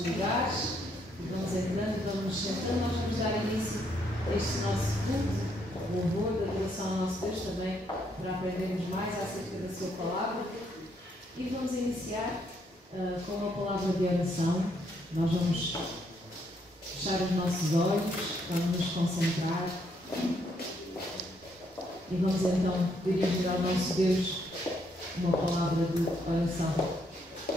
vossos lugares e vamos entrando, vamos sentando. Nós vamos dar início a este nosso culto, louvor, de adoração ao nosso Deus também, para aprendermos mais acerca da sua palavra. E vamos iniciar com uma palavra de oração. Nós vamos fechar os nossos olhos, vamos nos concentrar e vamos então dirigir ao nosso Deus uma palavra de oração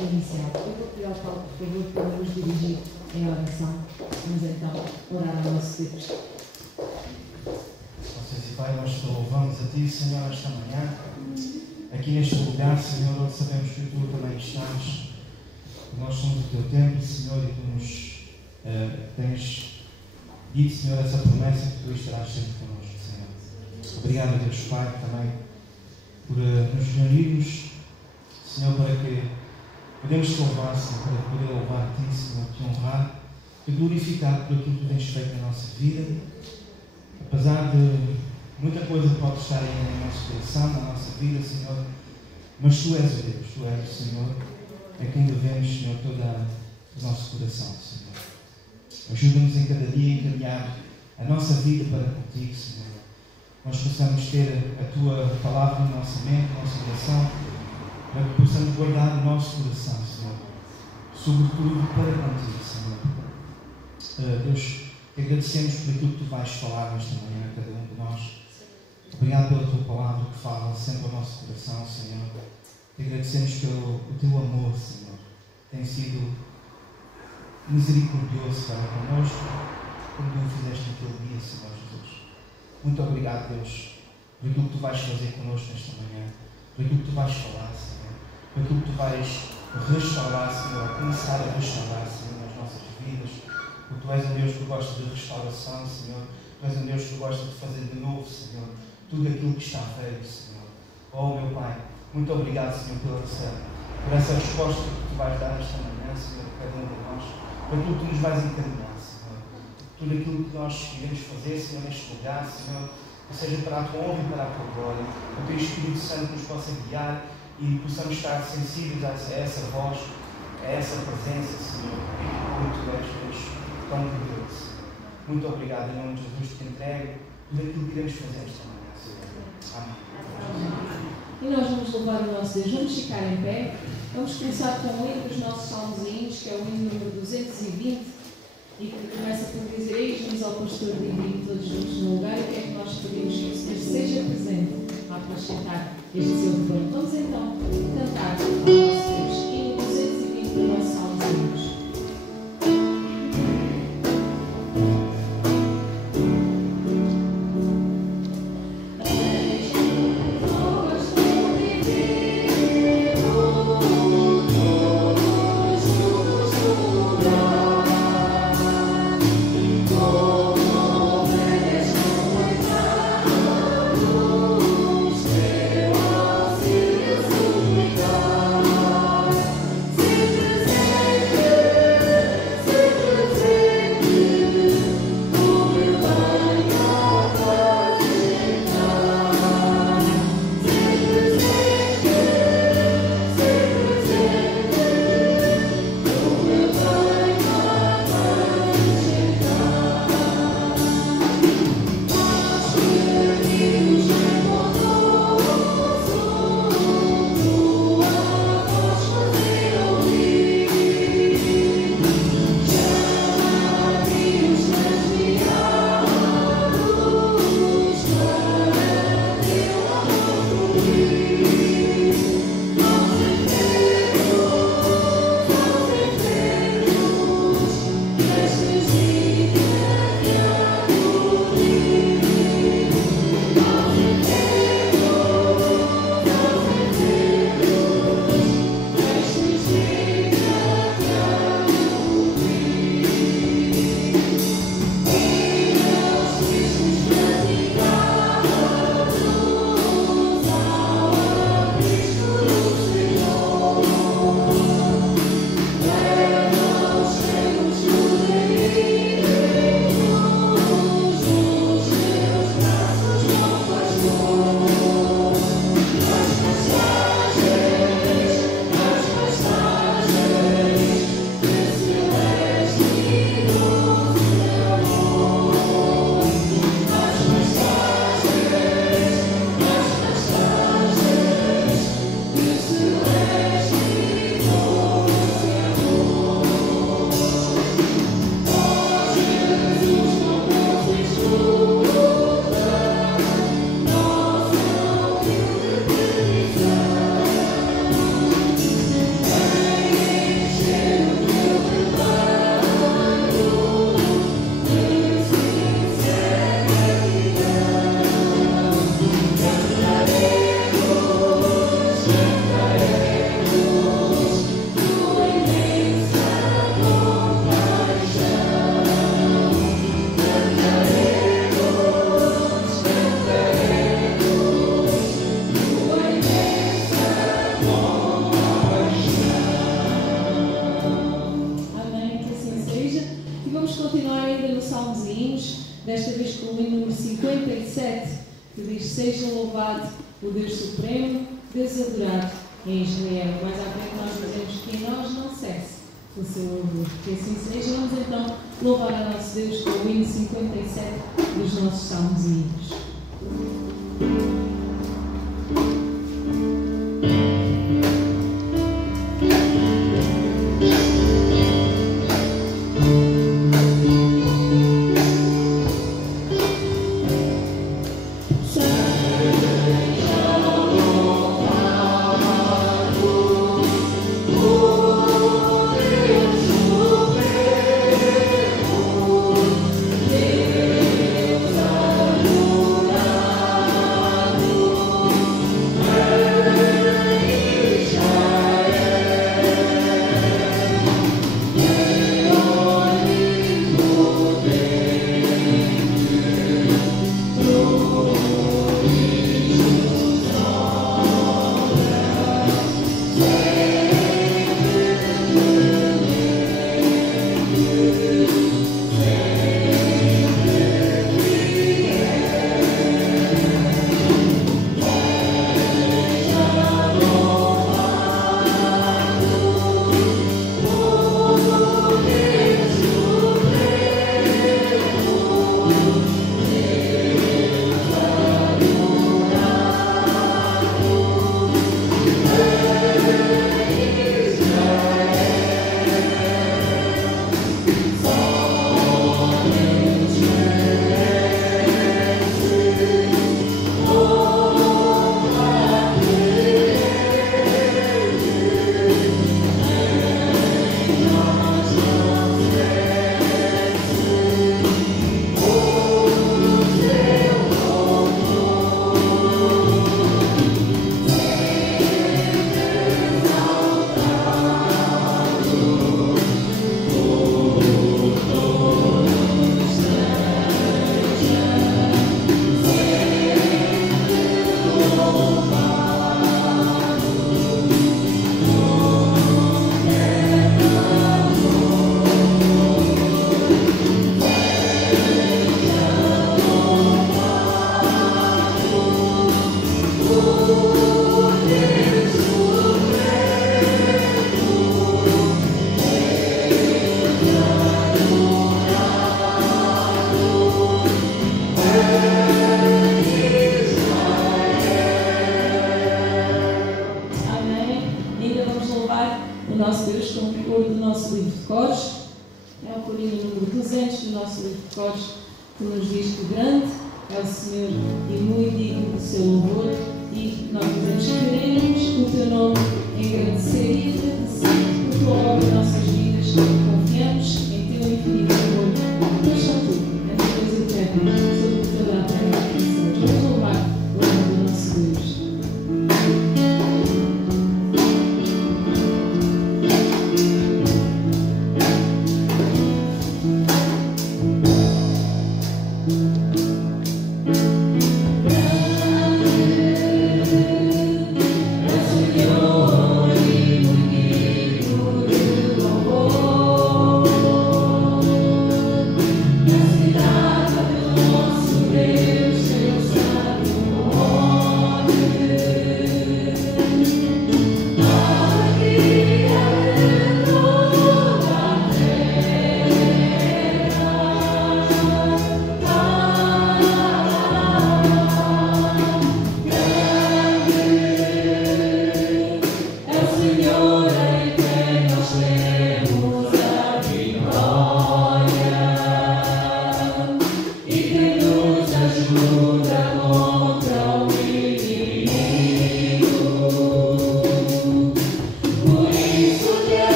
inicial. Eu vou pedir ao Paulo, por favor, para nos dirigir em oração. Vamos então orar ao nosso Deus. Nosso e Pai, nós te louvamos a Ti, Senhor, esta manhã. Aqui neste lugar, Senhor, onde sabemos que Tu também estás. Nós somos o Teu templo, Senhor, e Tu nos tens dito, Senhor, essa promessa que Tu estarás sempre connosco, Senhor. Obrigado, Deus Pai, também por nos reunirmos, Senhor, para que podemos te louvar, Senhor, para poder louvar a Ti, Senhor, te honrar, te glorificar por aquilo que Tu tens feito na nossa vida. Apesar de muita coisa que pode estar ainda no nosso coração, na nossa vida, Senhor, mas Tu és o Deus, Tu és o Senhor, a quem devemos, Senhor, todo o nosso coração, Senhor. Ajuda-nos em cada dia a encaminhar a nossa vida para contigo, Senhor. Nós possamos ter a Tua palavra na nossa mente, na nossa coração, para que possamos guardar o nosso coração, Senhor, sobretudo para contigo, Senhor. Deus, te agradecemos por aquilo que Tu vais falar nesta manhã a cada um de nós. Obrigado pela Tua palavra que fala sempre ao nosso coração, Senhor. Te agradecemos pelo Teu amor, Senhor. Tem sido misericordioso para connosco, como Tu o fizeste naquele dia, Senhor Jesus. Muito obrigado, Deus, por aquilo que Tu vais fazer connosco nesta manhã, por aquilo que Tu vais falar, Senhor, por aquilo que Tu vais restaurar, Senhor, começar a restaurar, Senhor, nas nossas vidas. Porque Tu és um Deus que gosta de restauração, Senhor. Tu és um Deus que gosta de fazer de novo, Senhor, tudo aquilo que está velho, Senhor. Oh, meu Pai, muito obrigado, Senhor, por essa resposta que Tu vais dar esta manhã, Senhor, a cada um de nós, por aquilo que Tu nos vais encaminhar, Senhor. Tudo aquilo que nós queremos fazer, Senhor, neste lugar, Senhor, que seja para a Tua honra e para a Tua glória. Que o Teu Espírito Santo nos possa guiar e possamos estar sensíveis a essa voz, a essa presença, Senhor, porque Tu és Deus tão poderoso. Muito obrigado, em nome de Jesus, te entrego tudo aquilo que iremos fazer esta manhã, Senhor. Amém. E nós vamos louvar o nosso Deus. Vamos ficar em pé. Vamos começar com o hino dos nossos salmozinhos, que é o hino número 220, e que começa por dizer: eis-nos ao pastor divino, todos juntos no lugar, e o que é que nós pedimos? Que o Senhor seja presente para acrescentar este seu rebanho. Vamos então cantar ao nosso Deus. Hino 220 dos nossos salmozinhos. Deus vamos continuar ainda no Salmos e Hinos, desta vez com o hino número 57, que diz: Seja louvado o Deus Supremo, Deus adorado em Israel. Mais à frente nós dizemos que em nós não cesse o seu louvor. Que assim seja. Vamos então louvar a nosso Deus com o hino 57 dos nossos Salmos e Hinos.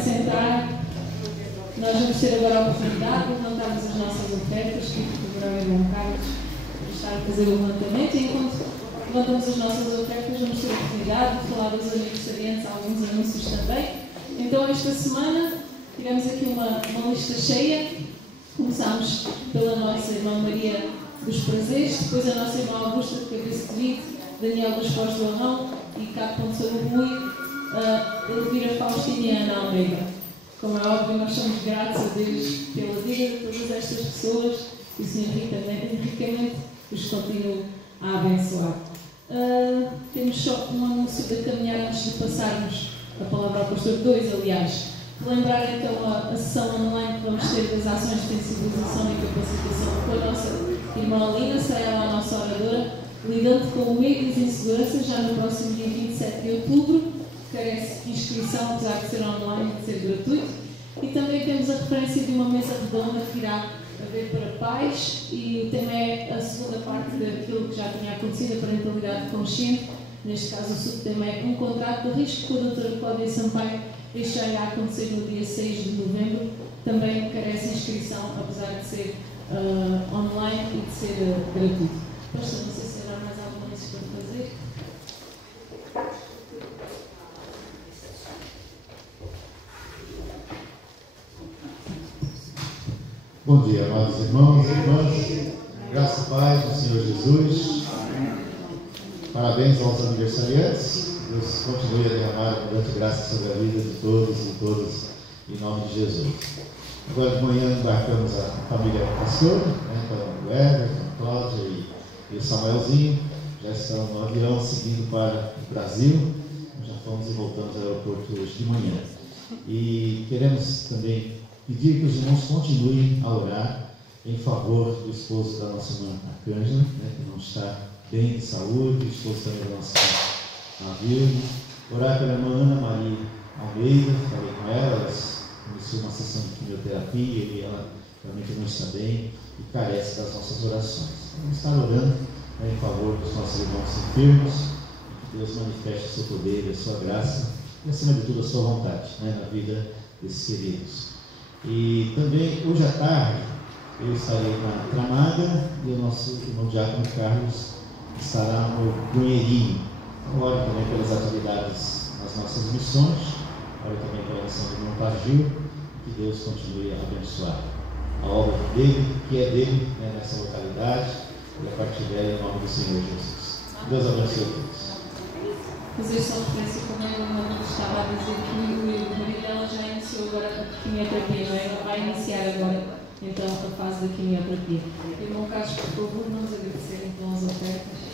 sentar. Nós vamos ter agora a oportunidade de levantarmos as nossas ofertas, que o Gabriel e o João Carlos estar a fazer o levantamento. E enquanto levantamos as nossas ofertas, vamos ter a oportunidade de falar dos aniversariantes, alguns anúncios também. Então, esta semana, tivemos aqui uma lista cheia. Começámos pela nossa irmã Maria dos Prazeres, depois a nossa irmã Augusta de Cabeça de Vide, Daniel dos Pós do Arrão e Capo Ponte São Rui, Elvira Faustina e Ana Almeida. Como é óbvio, nós somos gratos a Deus pela vida de todas estas pessoas e o Senhor ricamente os continua a abençoar. Temos só um anúncio da caminhada antes de passarmos a palavra ao pastor 2, aliás. Lembrar então a sessão online que vamos ter das ações de sensibilização e capacitação com a nossa irmã Alina, será ela a nossa oradora, lidando com o medo e as inseguranças já no próximo dia 27 de outubro, carece de inscrição, apesar de ser online e de ser gratuito. E também temos a referência de uma mesa redonda que irá haver para pais, e o tema é a segunda parte daquilo que já tinha acontecido, a parentalidade consciente. Neste caso, o subtema é um contrato de risco com a doutora Cláudia Sampaio. Este já irá acontecer no dia 6 de novembro. Também carece de inscrição, apesar de ser online e de ser gratuito. Pastor, não sei se haverá mais alguma coisa para fazer. Bom dia, amados irmãos e irmãs. Graças e paz do Senhor Jesus. Parabéns aos aniversariantes. Deus continue a derramar abundante graça sobre a vida de todos e todas, em nome de Jesus. Agora de manhã embarcamos a família Pastor, então o Everton, a Cláudia e o Samuelzinho. Já estão no avião seguindo para o Brasil. Já fomos e voltamos ao aeroporto hoje de manhã. E queremos também pedir que os irmãos continuem a orar em favor do esposo da nossa irmã Arcângela, que não está bem de saúde, o esposo também da nossa irmã Vilma. Orar pela irmã Ana Maria Almeida, falei com ela, ela iniciou uma sessão de quimioterapia e ela realmente não está bem e carece das nossas orações. Vamos estar orando em favor dos nossos irmãos enfermos, que Deus manifeste o seu poder e a sua graça e, acima de tudo, a sua vontade na vida desses queridos. E também, hoje à tarde, eu estarei na Tramada e o nosso irmão Diácono Carlos estará no Banheirinho. Então, ore também pelas atividades nas nossas missões, ore também pela missão do irmão Pagil, que Deus continue a abençoar a obra dele, que é dele nessa localidade, e a partir dela, em nome do Senhor Jesus. Deus abençoe a todos. Fazer só referência, como a irmã estava a dizer, que o marido dela já iniciou agora a quimioterapia, não é? Ela vai iniciar agora então a fase da quimioterapia. Irmão Carlos, por favor, vamos agradecer então as ofertas.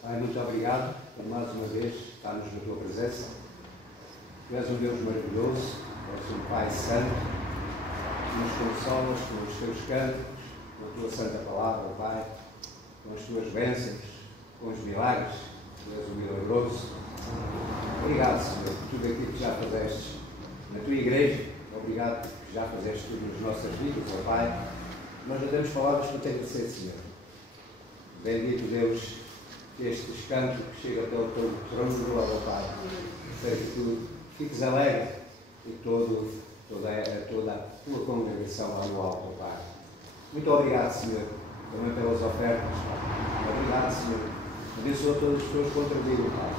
Pai, muito obrigado por mais uma vez estarmos na tua presença. Tu és um Deus maravilhoso, és um Pai santo, que nos consolas com os teus cantos, com a tua santa palavra, Pai, com as tuas bênçãos, com os milagres. Tu és um milagroso. Obrigado, Senhor, por tudo aquilo que já fizeste na tua igreja. Obrigado porque já fizeste tudo nas nossas vidas, ó Pai. Nós já temos palavras para te agradecer, Senhor. Bendito Deus, este canto que chega até o teu trono de glória, ó Pai, para que tu fiques alegre e toda a tua congregação lá no alto, ó Pai. Muito obrigado, Senhor, também pelas ofertas, Pai. Obrigado, Senhor. Abençoa todos os teus contribuintes, Pai.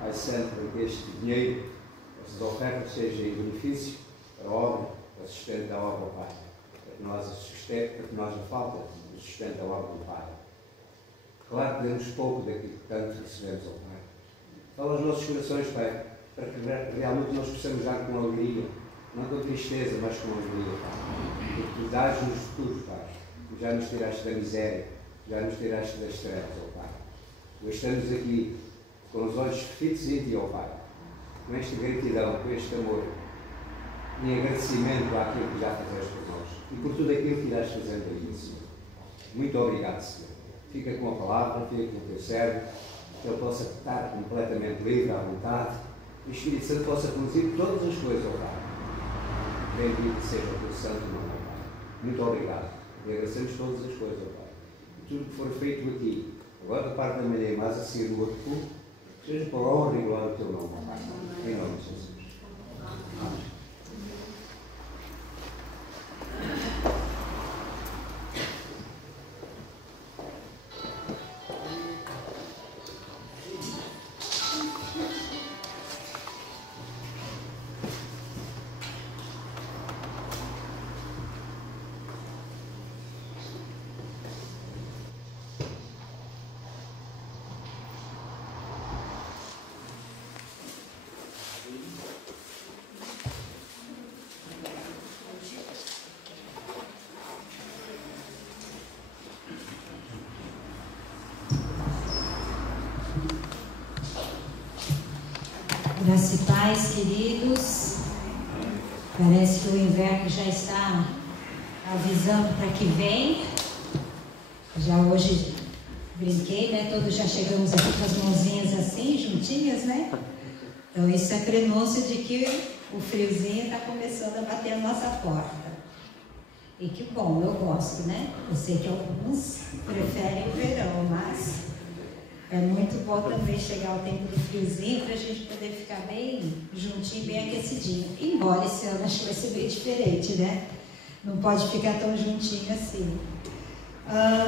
Pai Santo, para que este dinheiro, estas ofertas sejam em benefício para a obra, para o sustento da obra, Pai. Para que nós a sustente, para que nós a falta do sustento da obra do Pai. Claro que demos pouco daquilo que tanto recebemos, ó Pai. Fala aos nossos corações, Pai, para que realmente nós possamos dar com alegria, não com tristeza, mas com alegria, Pai. Porque tu dás-nos futuro, Pai. Tu já nos tiraste da miséria, já nos tiraste das trevas, ó Pai. Hoje estamos aqui com os olhos fitos em Ti, ó Pai, com esta gratidão, com este amor, em agradecimento àquilo que já fizeste por nós e por tudo aquilo que irás fazendo aí, Senhor. Muito obrigado, Senhor. Fica com a palavra, fica com o teu servo, que ele possa estar completamente livre à vontade o Espírito Santo possa conduzir todas as coisas ao Pai. Bendito seja o teu santo nome, ó Pai. Muito obrigado. Agradecemos todas as coisas, ó Pai. E tudo que for feito aqui, agora da parte da manhã, mas a seguir no outro culto, seja para a honra e glória do teu nome, ó Pai. Em nome de Jesus. Amém. Graça e paz, queridos. Parece que o inverno já está avisando para que vem. Já hoje brinquei, né? Todos já chegamos aqui com as mãozinhas assim, juntinhas, né? Então isso é prenúncio de que o friozinho está começando a bater a nossa porta. E que bom, eu gosto, né? Eu sei que alguns preferem o verão, mas é muito bom também chegar ao tempo do friozinho para a gente poder ficar bem juntinho, bem aquecidinho. Embora esse ano acho que vai ser bem diferente, né? Não pode ficar tão juntinho assim.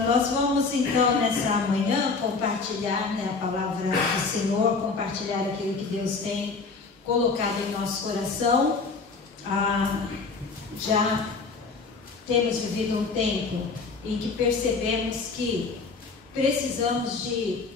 Nós vamos então nessa manhã compartilhar, né, a palavra do Senhor, compartilhar aquilo que Deus tem colocado em nosso coração. Já temos vivido um tempo em que percebemos que precisamos de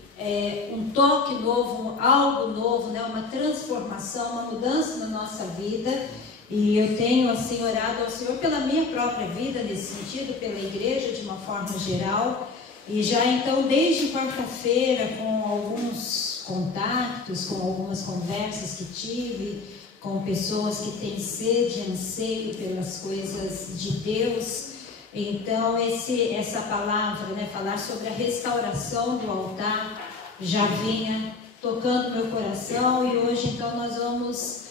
um toque novo, algo novo, né? Uma transformação, uma mudança na nossa vida. E eu tenho assim orado ao Senhor pela minha própria vida nesse sentido, pela igreja de uma forma geral. E já então desde quarta-feira, com alguns contatos, com algumas conversas que tive com pessoas que têm sede e anseio pelas coisas de Deus. Então essa palavra, né, falar sobre a restauração do altar, já vinha tocando meu coração, e hoje então nós vamos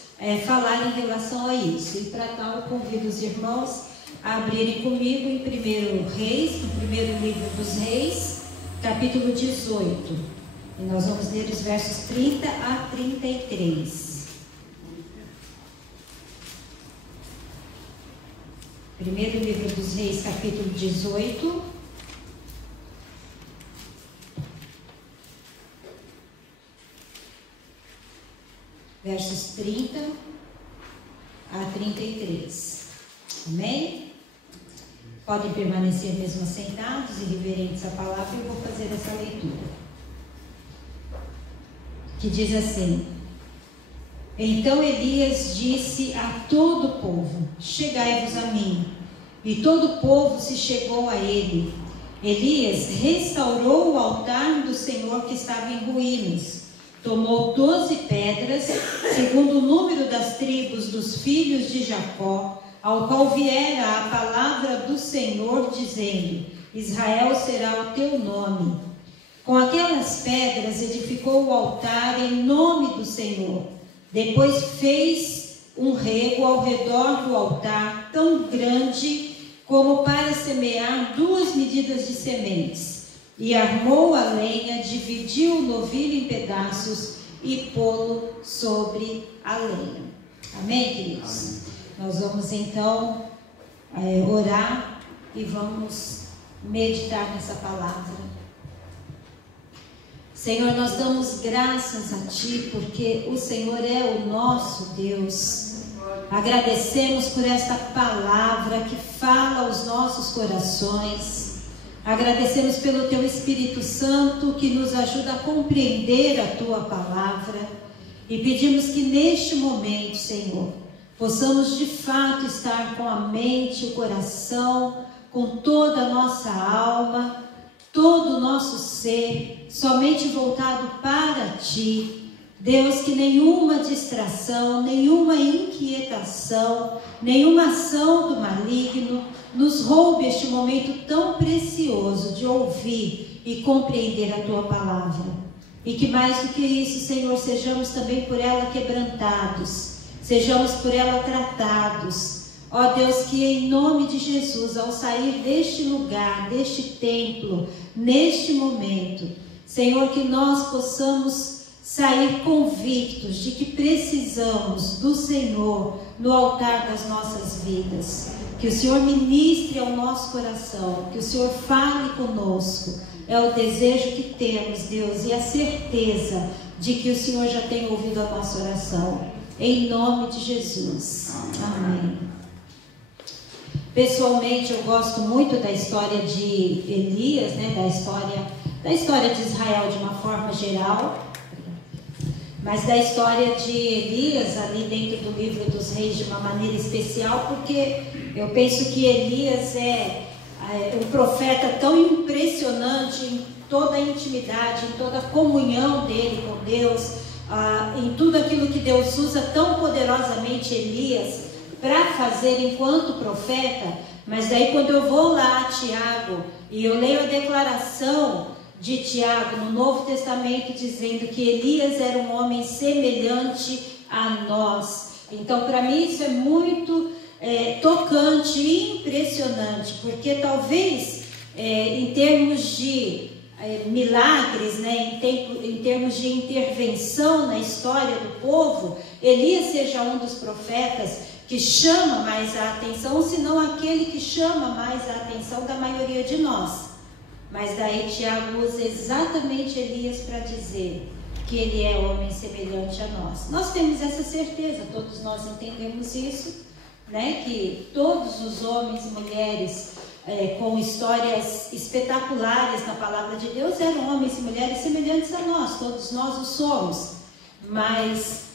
falar em relação a isso. E para tal eu convido os irmãos a abrirem comigo em 1 Reis, no primeiro livro dos Reis, capítulo 18. E nós vamos ler os versos 30 a 33. Primeiro livro dos Reis, capítulo 18. Versos 30 a 33. Amém? Podem permanecer mesmo assentados e reverentes à palavra, e eu vou fazer essa leitura. Que diz assim: Então Elias disse a todo o povo: Chegai-vos a mim. E todo o povo se chegou a ele. Elias restaurou o altar do Senhor que estava em ruínas. Tomou 12 pedras, segundo o número das tribos dos filhos de Jacó, ao qual viera a palavra do Senhor, dizendo: Israel será o teu nome. Com aquelas pedras edificou o altar em nome do Senhor. Depois fez um rego ao redor do altar, tão grande como para semear 2 medidas de sementes. E armou a lenha, dividiu o novilho em pedaços e pô-lo sobre a lenha. Amém, queridos? Amém. Nós vamos então orar e vamos meditar nessa palavra. Senhor, nós damos graças a Ti, porque o Senhor é o nosso Deus. Agradecemos por esta palavra que fala aos nossos corações. Agradecemos pelo Teu Espírito Santo que nos ajuda a compreender a Tua palavra. E pedimos que neste momento, Senhor, possamos de fato estar com a mente, o coração, com toda a nossa alma, todo o nosso ser, somente voltado para Ti. Deus, que nenhuma distração, nenhuma inquietação, nenhuma ação do maligno nos roube este momento tão precioso de ouvir e compreender a Tua palavra. E que mais do que isso, Senhor, sejamos também por ela quebrantados, sejamos por ela tratados. Ó Deus, que em nome de Jesus, ao sair deste lugar, deste templo, neste momento, Senhor, que nós possamos sair convictos de que precisamos do Senhor no altar das nossas vidas. Que o Senhor ministre ao nosso coração, que o Senhor fale conosco. É o desejo que temos, Deus, e a certeza de que o Senhor já tem ouvido a nossa oração. Em nome de Jesus. Amém. Pessoalmente, eu gosto muito da história de Elias, né? Da história de Israel de uma forma geral, mas da história de Elias ali dentro do livro dos reis de uma maneira especial, porque eu penso que Elias é um profeta tão impressionante em toda a intimidade, em toda a comunhão dele com Deus, em tudo aquilo que Deus usa tão poderosamente Elias para fazer enquanto profeta. Mas daí quando eu vou lá a Tiago e eu leio a declaração de Tiago no Novo Testamento dizendo que Elias era um homem semelhante a nós, então para mim isso é muito tocante e impressionante, porque talvez em termos de milagres, né, em termos de intervenção na história do povo, Elias seja um dos profetas que chama mais a atenção, se não aquele que chama mais a atenção da maioria de nós. Mas daí Tiago usa exatamente Elias para dizer que ele é homem semelhante a nós. Nós temos essa certeza, todos nós entendemos isso, né? Que todos os homens e mulheres com histórias espetaculares na palavra de Deus eram homens e mulheres semelhantes a nós, todos nós o somos. Mas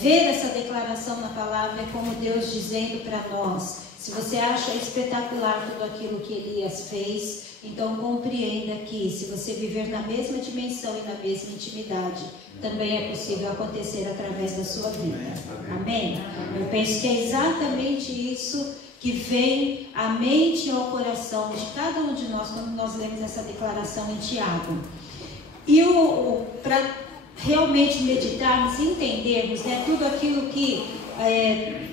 ver essa declaração na palavra é como Deus dizendo para nós: se você acha espetacular tudo aquilo que Elias fez, então compreenda que se você viver na mesma dimensão e na mesma intimidade, também é possível acontecer através da sua vida. Amém? Eu penso que é exatamente isso que vem à mente e ao coração de cada um de nós quando nós lemos essa declaração em Tiago. E para realmente meditarmos e entendermos, né, tudo aquilo que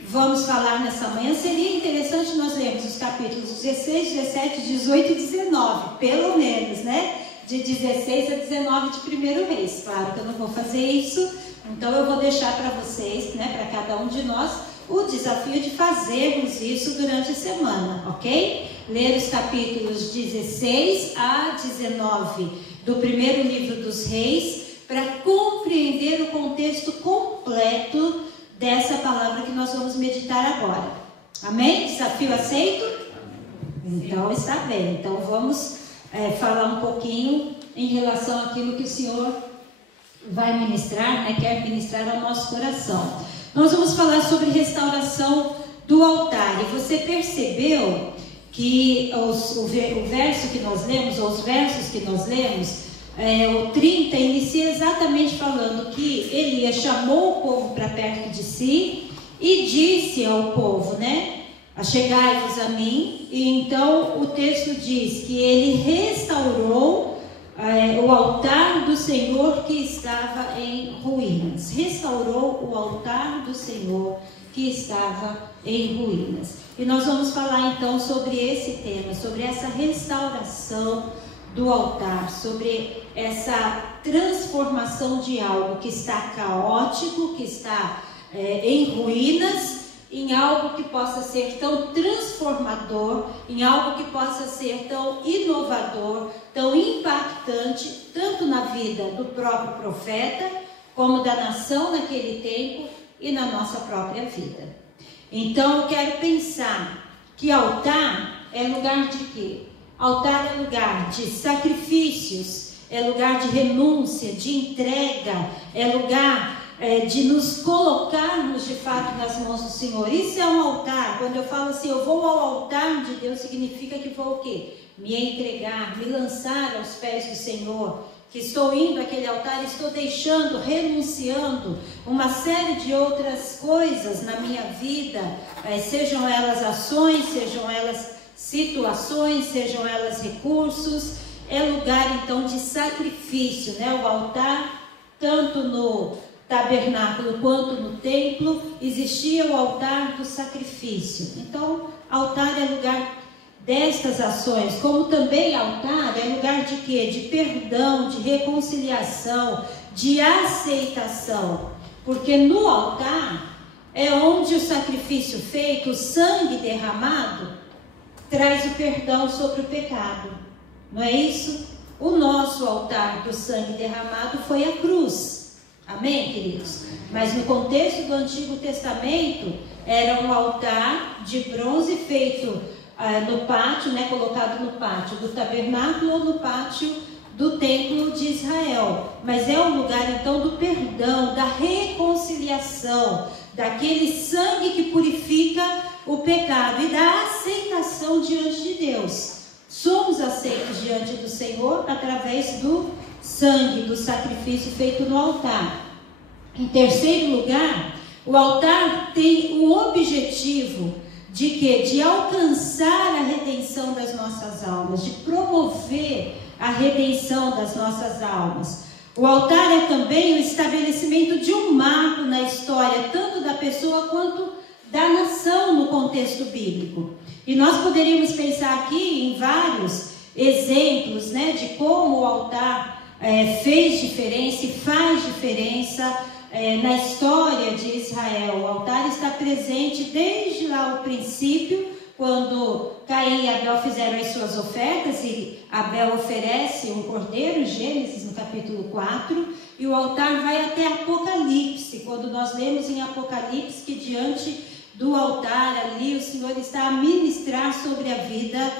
vamos falar nessa manhã, seria interessante nós lermos os capítulos 16, 17, 18 e 19, pelo menos, né? De 16 a 19 de 1 Reis. Claro que eu não vou fazer isso, então eu vou deixar para vocês, né, para cada um de nós, o desafio de fazermos isso durante a semana, ok? Ler os capítulos 16 a 19 do primeiro livro dos Reis, para compreender o contexto completo dessa palavra que nós vamos meditar agora. Amém? Desafio aceito? Então está bem. Então vamos falar um pouquinho em relação àquilo que o Senhor vai ministrar, né? Quer ministrar ao nosso coração. Nós vamos falar sobre restauração do altar. E você percebeu que o verso que nós lemos, ou os versos que nós lemos, o 30 inicia exatamente falando que Elias chamou o povo para perto de si e disse ao povo, né? Achegai-vos a mim. E então o texto diz que ele restaurou o altar do Senhor que estava em ruínas. Restaurou o altar do Senhor que estava em ruínas. E nós vamos falar então sobre esse tema, sobre essa restauração do altar, sobre essa transformação de algo que está caótico, que está em ruínas, em algo que possa ser tão transformador, em algo que possa ser tão inovador, tão impactante, tanto na vida do próprio profeta, como da nação naquele tempo e na nossa própria vida. Então eu quero pensar que altar é lugar de quê? Altar é lugar de sacrifícios, é lugar de renúncia, de entrega, é lugar de nos colocarmos de fato nas mãos do Senhor. Isso é um altar. Quando eu falo assim, eu vou ao altar de Deus, significa que vou o quê? Me entregar, me lançar aos pés do Senhor, que estou indo àquele altar, estou deixando, renunciando uma série de outras coisas na minha vida, sejam elas ações, sejam elas situações, sejam elas recursos. É lugar então de sacrifício, né? O altar tanto no tabernáculo quanto no templo, existia o altar do sacrifício. Então, altar é lugar destas ações, como também altar é lugar de quê? De perdão, de reconciliação, de aceitação. Porque no altar é onde o sacrifício feito, o sangue derramado, traz o perdão sobre o pecado. Não é isso? O nosso altar do sangue derramado foi a cruz. Amém, queridos? Mas no contexto do Antigo Testamento, era um altar de bronze feito no pátio, né, colocado no pátio do tabernáculo ou no pátio do templo de Israel. Mas é um lugar então do perdão, da reconciliação, daquele sangue que purifica o pecado e da aceitação diante de Deus. Somos aceitos diante do Senhor através do sangue, do sacrifício feito no altar. Em terceiro lugar, o altar tem o objetivo de quê? De alcançar a redenção das nossas almas, de promover a redenção das nossas almas. O altar é também o estabelecimento de um marco na história, tanto da pessoa quanto da nação no contexto bíblico. E nós poderíamos pensar aqui em vários exemplos, né, de como o altar fez diferença e faz diferença na história de Israel. O altar está presente desde lá o princípio, quando Caim e Abel fizeram as suas ofertas e Abel oferece um cordeiro, Gênesis no capítulo 4, e o altar vai até Apocalipse, quando nós lemos em Apocalipse que diante do altar ali o Senhor está a ministrar sobre a vida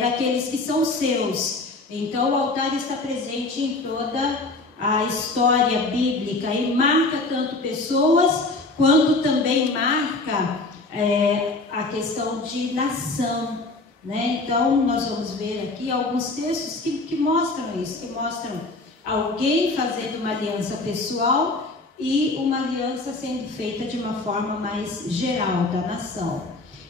daqueles que são seus. Então o altar está presente em toda a história bíblica e marca tanto pessoas quanto também marca a questão de nação, né? Então nós vamos ver aqui alguns textos que mostram isso, que mostram alguém fazendo uma aliança pessoal e uma aliança sendo feita de uma forma mais geral da nação.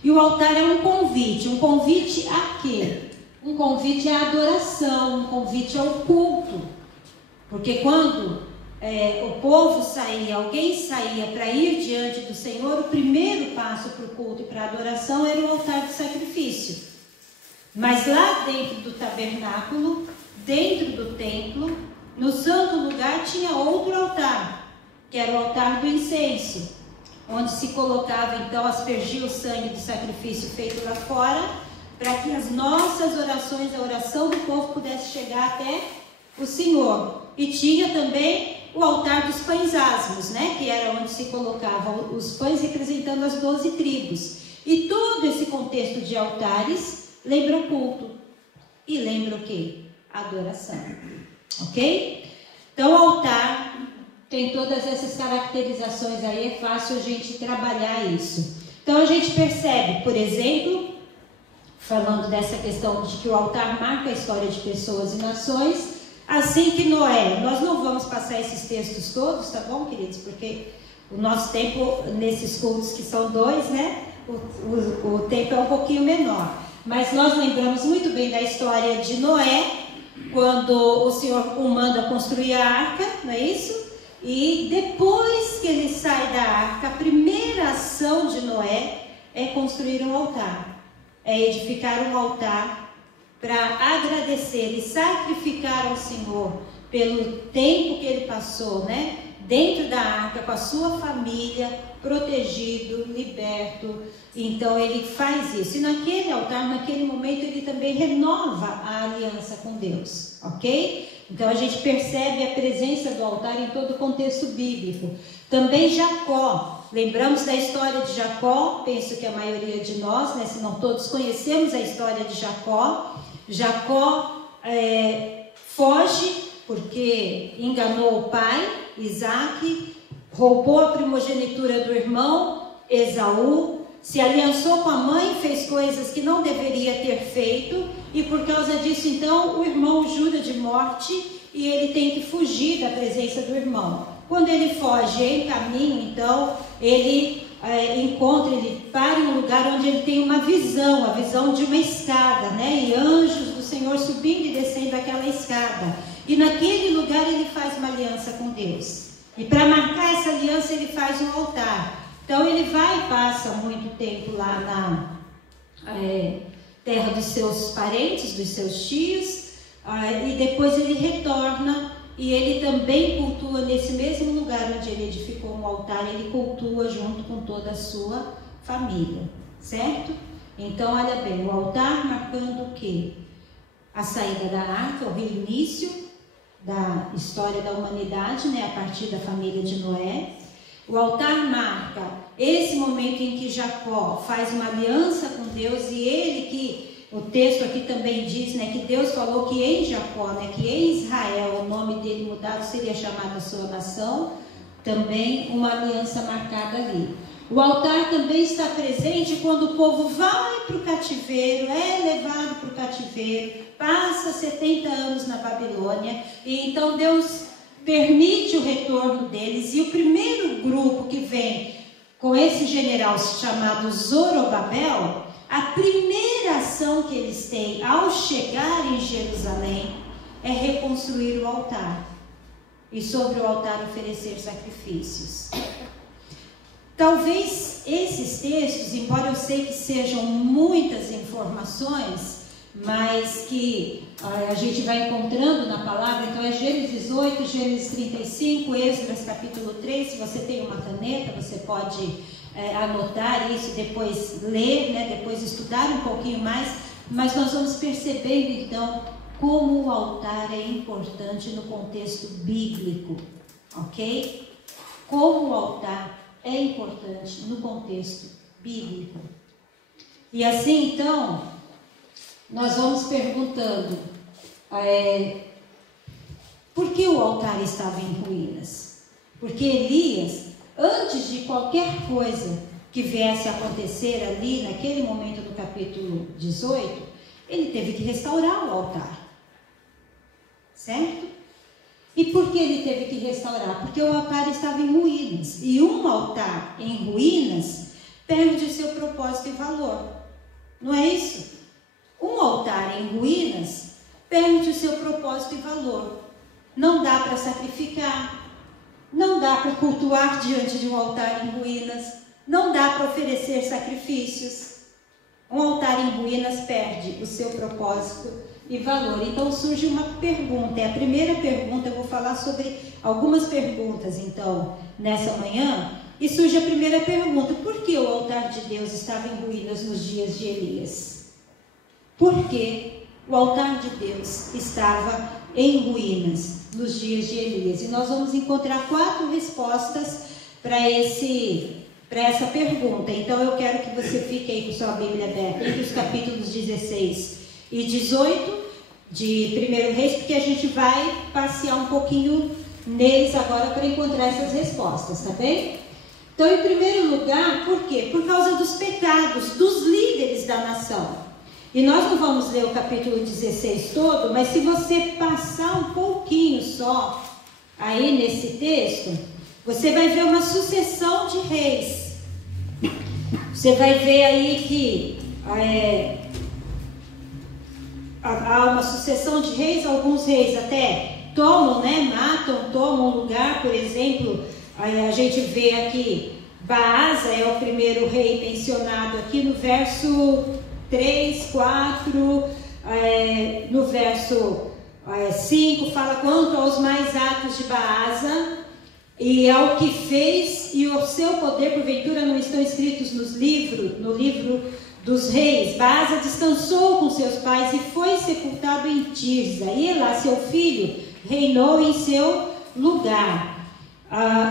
E o altar é um convite a quê? Um convite à adoração, um convite ao culto. Porque quando o povo saía, alguém saía para ir diante do Senhor, o primeiro passo para o culto e para a adoração era o altar do sacrifício. Mas lá dentro do tabernáculo, dentro do templo, no santo lugar tinha outro altar, que era o altar do incenso, onde se colocava então, aspergia o sangue do sacrifício feito lá fora, para que as nossas orações, a oração do povo pudesse chegar até o Senhor. E tinha também o altar dos pães asmos, né? Que era onde se colocavam os pães representando as 12 tribos. E todo esse contexto de altares lembra o culto. E lembra o quê? Adoração. Ok? Então o altar tem todas essas caracterizações aí, é fácil a gente trabalhar isso. Então a gente percebe, por exemplo, falando dessa questão de que o altar marca a história de pessoas e nações, assim que Noé, nós não vamos passar esses textos todos, tá bom, queridos? Porque o nosso tempo, nesses cultos que são 2, né? O tempo é um pouquinho menor. Mas nós lembramos muito bem da história de Noé, quando o Senhor o manda construir a arca, não é isso? E depois que ele sai da arca, a primeira ação de Noé é construir um altar. É edificar um altar para agradecer e sacrificar ao Senhor pelo tempo que ele passou, né? Dentro da arca, com a sua família, protegido, liberto. Então ele faz isso. E naquele altar, naquele momento, ele também renova a aliança com Deus, ok? Então a gente percebe a presença do altar em todo o contexto bíblico. Também Jacó, lembramos da história de Jacó, penso que a maioria de nós, né, se não todos, conhecemos a história de Jacó. Jacó foge porque enganou o pai, Isaac, roubou a primogenitura do irmão, Esaú, se aliançou com a mãe, fez coisas que não deveria ter feito, e por causa disso, então, o irmão jura de morte e ele tem que fugir da presença do irmão. Quando ele foge em caminho, então, ele para em um lugar onde ele tem uma visão, a visão de uma escada, né? E anjos do Senhor subindo e descendo aquela escada. E naquele lugar ele faz uma aliança com Deus. E para marcar essa aliança ele faz um altar. Então ele vai e passa muito tempo lá na terra dos seus parentes, dos seus tios, e depois ele retorna e ele também cultua nesse mesmo lugar onde ele edificou um altar, ele cultua junto com toda a sua família, certo? Então olha bem, o altar marcando o quê? A saída da arca, o reinício da história da humanidade, né, a partir da família de Noé. O altar marca esse momento em que Jacó faz uma aliança com Deus, e ele que, o texto aqui também diz, né, que Deus falou que em Jacó, né, que em Israel, o nome dele mudado seria chamado a sua nação, também uma aliança marcada ali. O altar também está presente quando o povo vai para o cativeiro, é levado para o cativeiro, passa 70 anos na Babilônia, e então Deus permite o retorno deles, e o primeiro grupo que vem com esse general chamado Zorobabel, a primeira ação que eles têm ao chegar em Jerusalém é reconstruir o altar, e sobre o altar oferecer sacrifícios. Talvez esses textos, embora eu sei que sejam muitas informações, mas que a gente vai encontrando na palavra, então é Gênesis 8, Gênesis 35, Esdras capítulo 3, se você tem uma caneta, você pode anotar isso, depois ler, né, depois estudar um pouquinho mais, mas nós vamos percebendo então como o altar é importante no contexto bíblico, ok? Como o altar é importante no contexto bíblico. E assim então, nós vamos perguntando, por que o altar estava em ruínas? Porque Elias, antes de qualquer coisa que viesse a acontecer ali, naquele momento do capítulo 18, ele teve que restaurar o altar, certo? E por que ele teve que restaurar? Porque o altar estava em ruínas, e um altar em ruínas perde o seu propósito e valor, não é isso? Um altar em ruínas perde o seu propósito e valor. Não dá para sacrificar, não dá para cultuar diante de um altar em ruínas, não dá para oferecer sacrifícios. Um altar em ruínas perde o seu propósito e valor. Então surge uma pergunta, é a primeira pergunta, eu vou falar sobre algumas perguntas então nessa manhã, e surge a primeira pergunta: por que o altar de Deus estava em ruínas nos dias de Elias? Porque o altar de Deus estava em ruínas nos dias de Elias. E nós vamos encontrar 4 respostas para essa pergunta. Então eu quero que você fique aí com sua Bíblia aberta entre os capítulos 16 e 18 de 1 Reis, porque a gente vai passear um pouquinho neles agora para encontrar essas respostas, tá bem? Então, em primeiro lugar, por quê? Por causa dos pecados dos líderes da nação. E nós não vamos ler o capítulo 16 todo, mas se você passar um pouquinho só aí nesse texto, você vai ver uma sucessão de reis. Você vai ver aí que há uma sucessão de reis, alguns reis até tomam, né, tomam lugar. Por exemplo, a gente vê aqui, Baasa é o primeiro rei mencionado aqui no verso 3, 4, no verso 5, fala quanto aos mais atos de Baasa e ao que fez, e o seu poder porventura não estão escritos no livro dos reis. Baasa descansou com seus pais e foi sepultado em Tirza, e Elá, seu filho, reinou em seu lugar.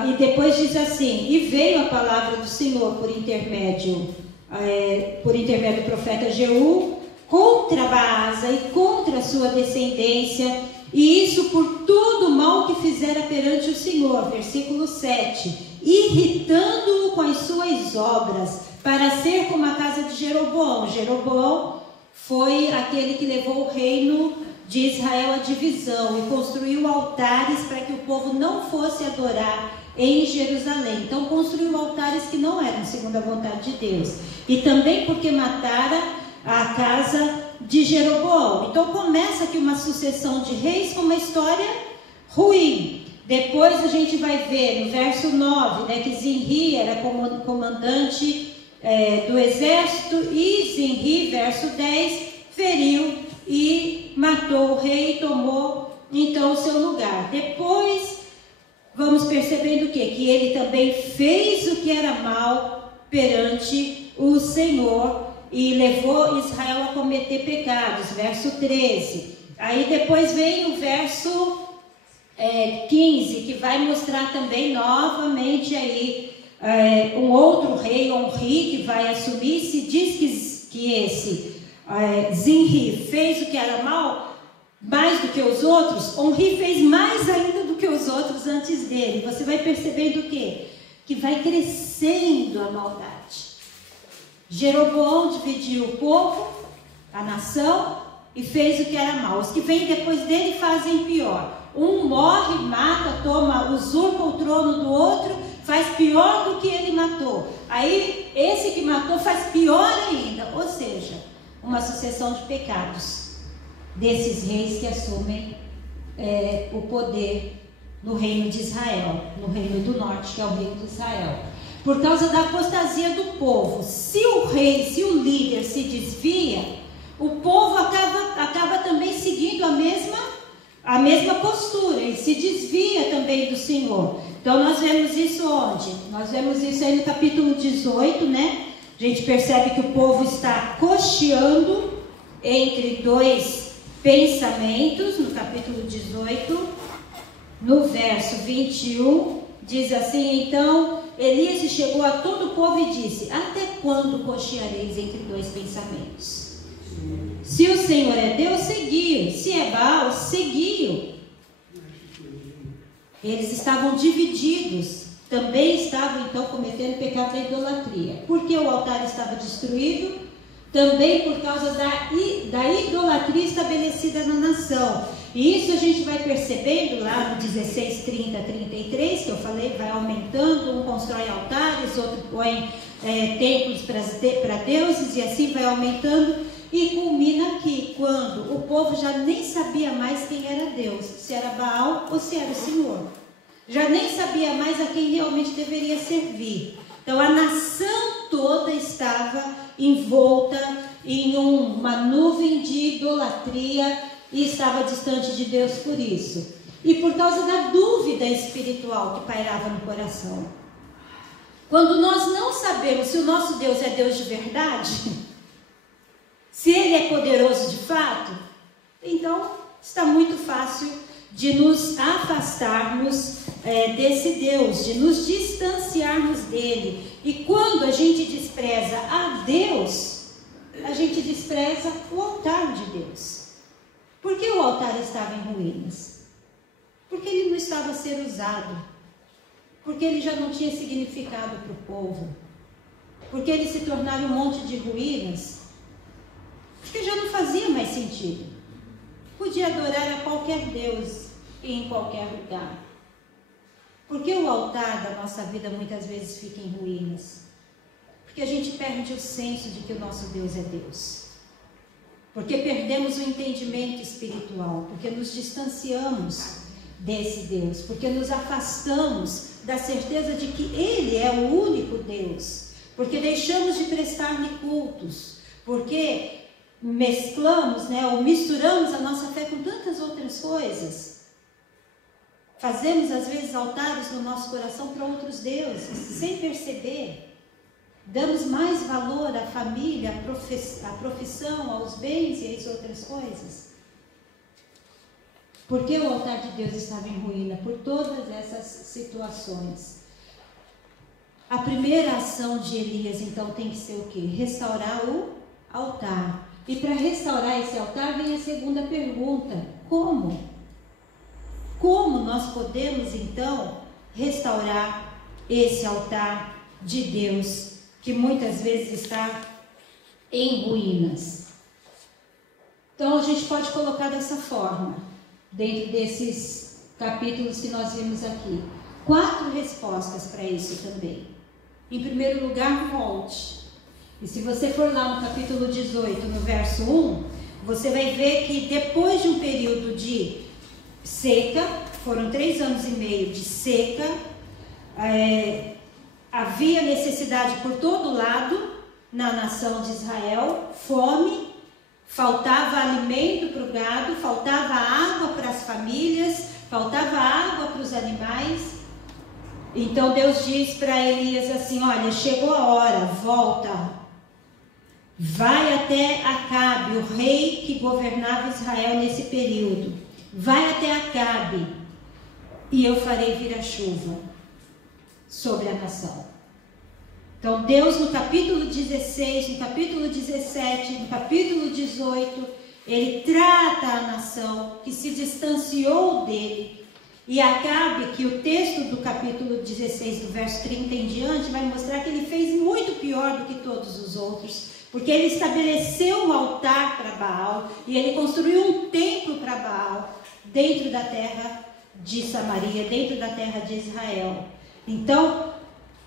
E depois diz assim: e veio a palavra do Senhor por intermédio do profeta Jeú contra Baasa e contra a sua descendência, e isso por todo o mal que fizera perante o Senhor. Versículo 7: irritando-o com as suas obras, para ser como a casa de Jeroboão. Jeroboão foi aquele que levou o reino de Israel à divisão e construiu altares para que o povo não fosse adorar em Jerusalém. Então construiu altares que não eram segundo a vontade de Deus. E também porque matara a casa de Jeroboão. Então começa aqui uma sucessão de reis com uma história ruim. Depois a gente vai ver no verso 9, né, que Zinri era comandante do exército, e Zinri, verso 10, feriu e matou o rei e tomou então o seu lugar. Depois vamos percebendo o quê? Que ele também fez o que era mal perante o Senhor e levou Israel a cometer pecados, verso 13. Aí depois vem o verso 15, que vai mostrar também novamente aí um outro rei, Onri, que vai assumir. Se diz que esse Zinri fez o que era mal mais do que os outros, Onri fez mais ainda do que os outros antes dele. Você vai percebendo o quê? Que vai crescendo a maldade. Jeroboão dividiu o povo, a nação, e fez o que era mal. Os que vêm depois dele fazem pior. Um morre, mata, toma, usurpa o trono do outro, faz pior do que ele matou. Aí esse que matou faz pior ainda. Ou seja, uma sucessão de pecados desses reis que assumem o poder no reino de Israel, no reino do norte, que é o reino de Israel. Por causa da apostasia do povo. Se o rei, se o líder se desvia, o povo acaba também seguindo a mesma postura e se desvia também do Senhor. Então nós vemos isso onde? Nós vemos isso aí no capítulo 18, né? A gente percebe que o povo está cocheando entre dois pensamentos. No capítulo 18, no verso 21, diz assim: então Elias chegou a todo o povo e disse: até quando cocheareis entre dois pensamentos? Se o Senhor é Deus, seguiu. Se é Baal, seguiu. Eles estavam divididos. Também estavam então cometendo pecado da idolatria. Porque o altar estava destruído? Também por causa da idolatria estabelecida na nação. E isso a gente vai percebendo lá no 16, 30, 33, que eu falei, vai aumentando. Um constrói altares, outro põe templos para deuses, e assim vai aumentando. E culmina aqui, quando o povo já nem sabia mais quem era Deus, se era Baal ou se era o Senhor. Já nem sabia mais a quem realmente deveria servir. Então a nação toda estava envolta em uma nuvem de idolatria e estava distante de Deus por isso. E por causa da dúvida espiritual que pairava no coração. Quando nós não sabemos se o nosso Deus é Deus de verdade, se Ele é poderoso de fato, então está muito fácil de nos afastarmos desse Deus, de nos distanciarmos dele. E quando a gente despreza a Deus, a gente despreza o altar de Deus. Por que o altar estava em ruínas? Porque ele não estava a ser usado. Porque ele já não tinha significado para o povo. Porque ele se tornara um monte de ruínas. Porque já não fazia mais sentido. Podia adorar a qualquer Deus e em qualquer lugar. Porque o altar da nossa vida muitas vezes fica em ruínas? Porque a gente perde o senso de que o nosso Deus é Deus. Porque perdemos o entendimento espiritual. Porque nos distanciamos desse Deus. Porque nos afastamos da certeza de que Ele é o único Deus. Porque deixamos de prestar-lhe cultos. Porque mesclamos, ou misturamos a nossa fé com tantas outras coisas. Fazemos às vezes altares no nosso coração para outros deuses, sem perceber. Damos mais valor à família, à profissão, aos bens e às outras coisas. Porque o altar de Deus estava em ruína? Por todas essas situações. A primeira ação de Elias então tem que ser o quê? Restaurar o altar. E para restaurar esse altar vem a segunda pergunta: como? Como nós podemos então restaurar esse altar de Deus que muitas vezes está em ruínas? Então a gente pode colocar dessa forma, dentro desses capítulos que nós vimos aqui, 4 respostas para isso também. Em primeiro lugar, volte. E se você for lá no capítulo 18, no verso 1, você vai ver que depois de um período de seca, foram 3 anos e meio de seca, havia necessidade por todo lado na nação de Israel, fome, faltava alimento para o gado, faltava água para as famílias, faltava água para os animais. Então Deus diz para Elias assim: olha, chegou a hora, volta, vai até Acabe, o rei que governava Israel nesse período, vai até Acabe, e eu farei vir a chuva sobre a nação. Então Deus, no capítulo 16, no capítulo 17, no capítulo 18, ele trata a nação que se distanciou dele. E Acabe, que o texto do capítulo 16, do verso 30 em diante, vai mostrar que ele fez muito pior do que todos os outros, porque ele estabeleceu um altar para Baal, e ele construiu um templo para Baal, dentro da terra de Samaria, dentro da terra de Israel. Então,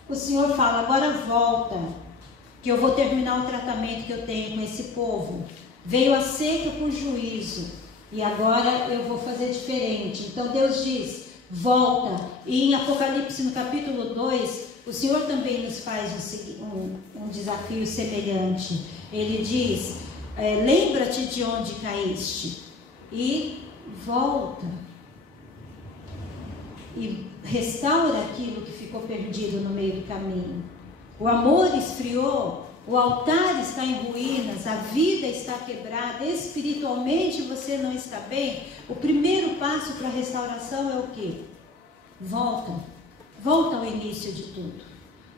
o Senhor fala: agora volta, que eu vou terminar o tratamento que eu tenho com esse povo. Veio a seca com juízo, e agora eu vou fazer diferente. Então Deus diz: volta. E em Apocalipse, no capítulo 2, o Senhor também nos faz um desafio semelhante. Ele diz: lembra-te de onde caíste e volta. E restaura aquilo que ficou perdido no meio do caminho. O amor esfriou, o altar está em ruínas, a vida está quebrada, espiritualmente você não está bem. O primeiro passo para a restauração é o quê? Volta. Volta ao início de tudo.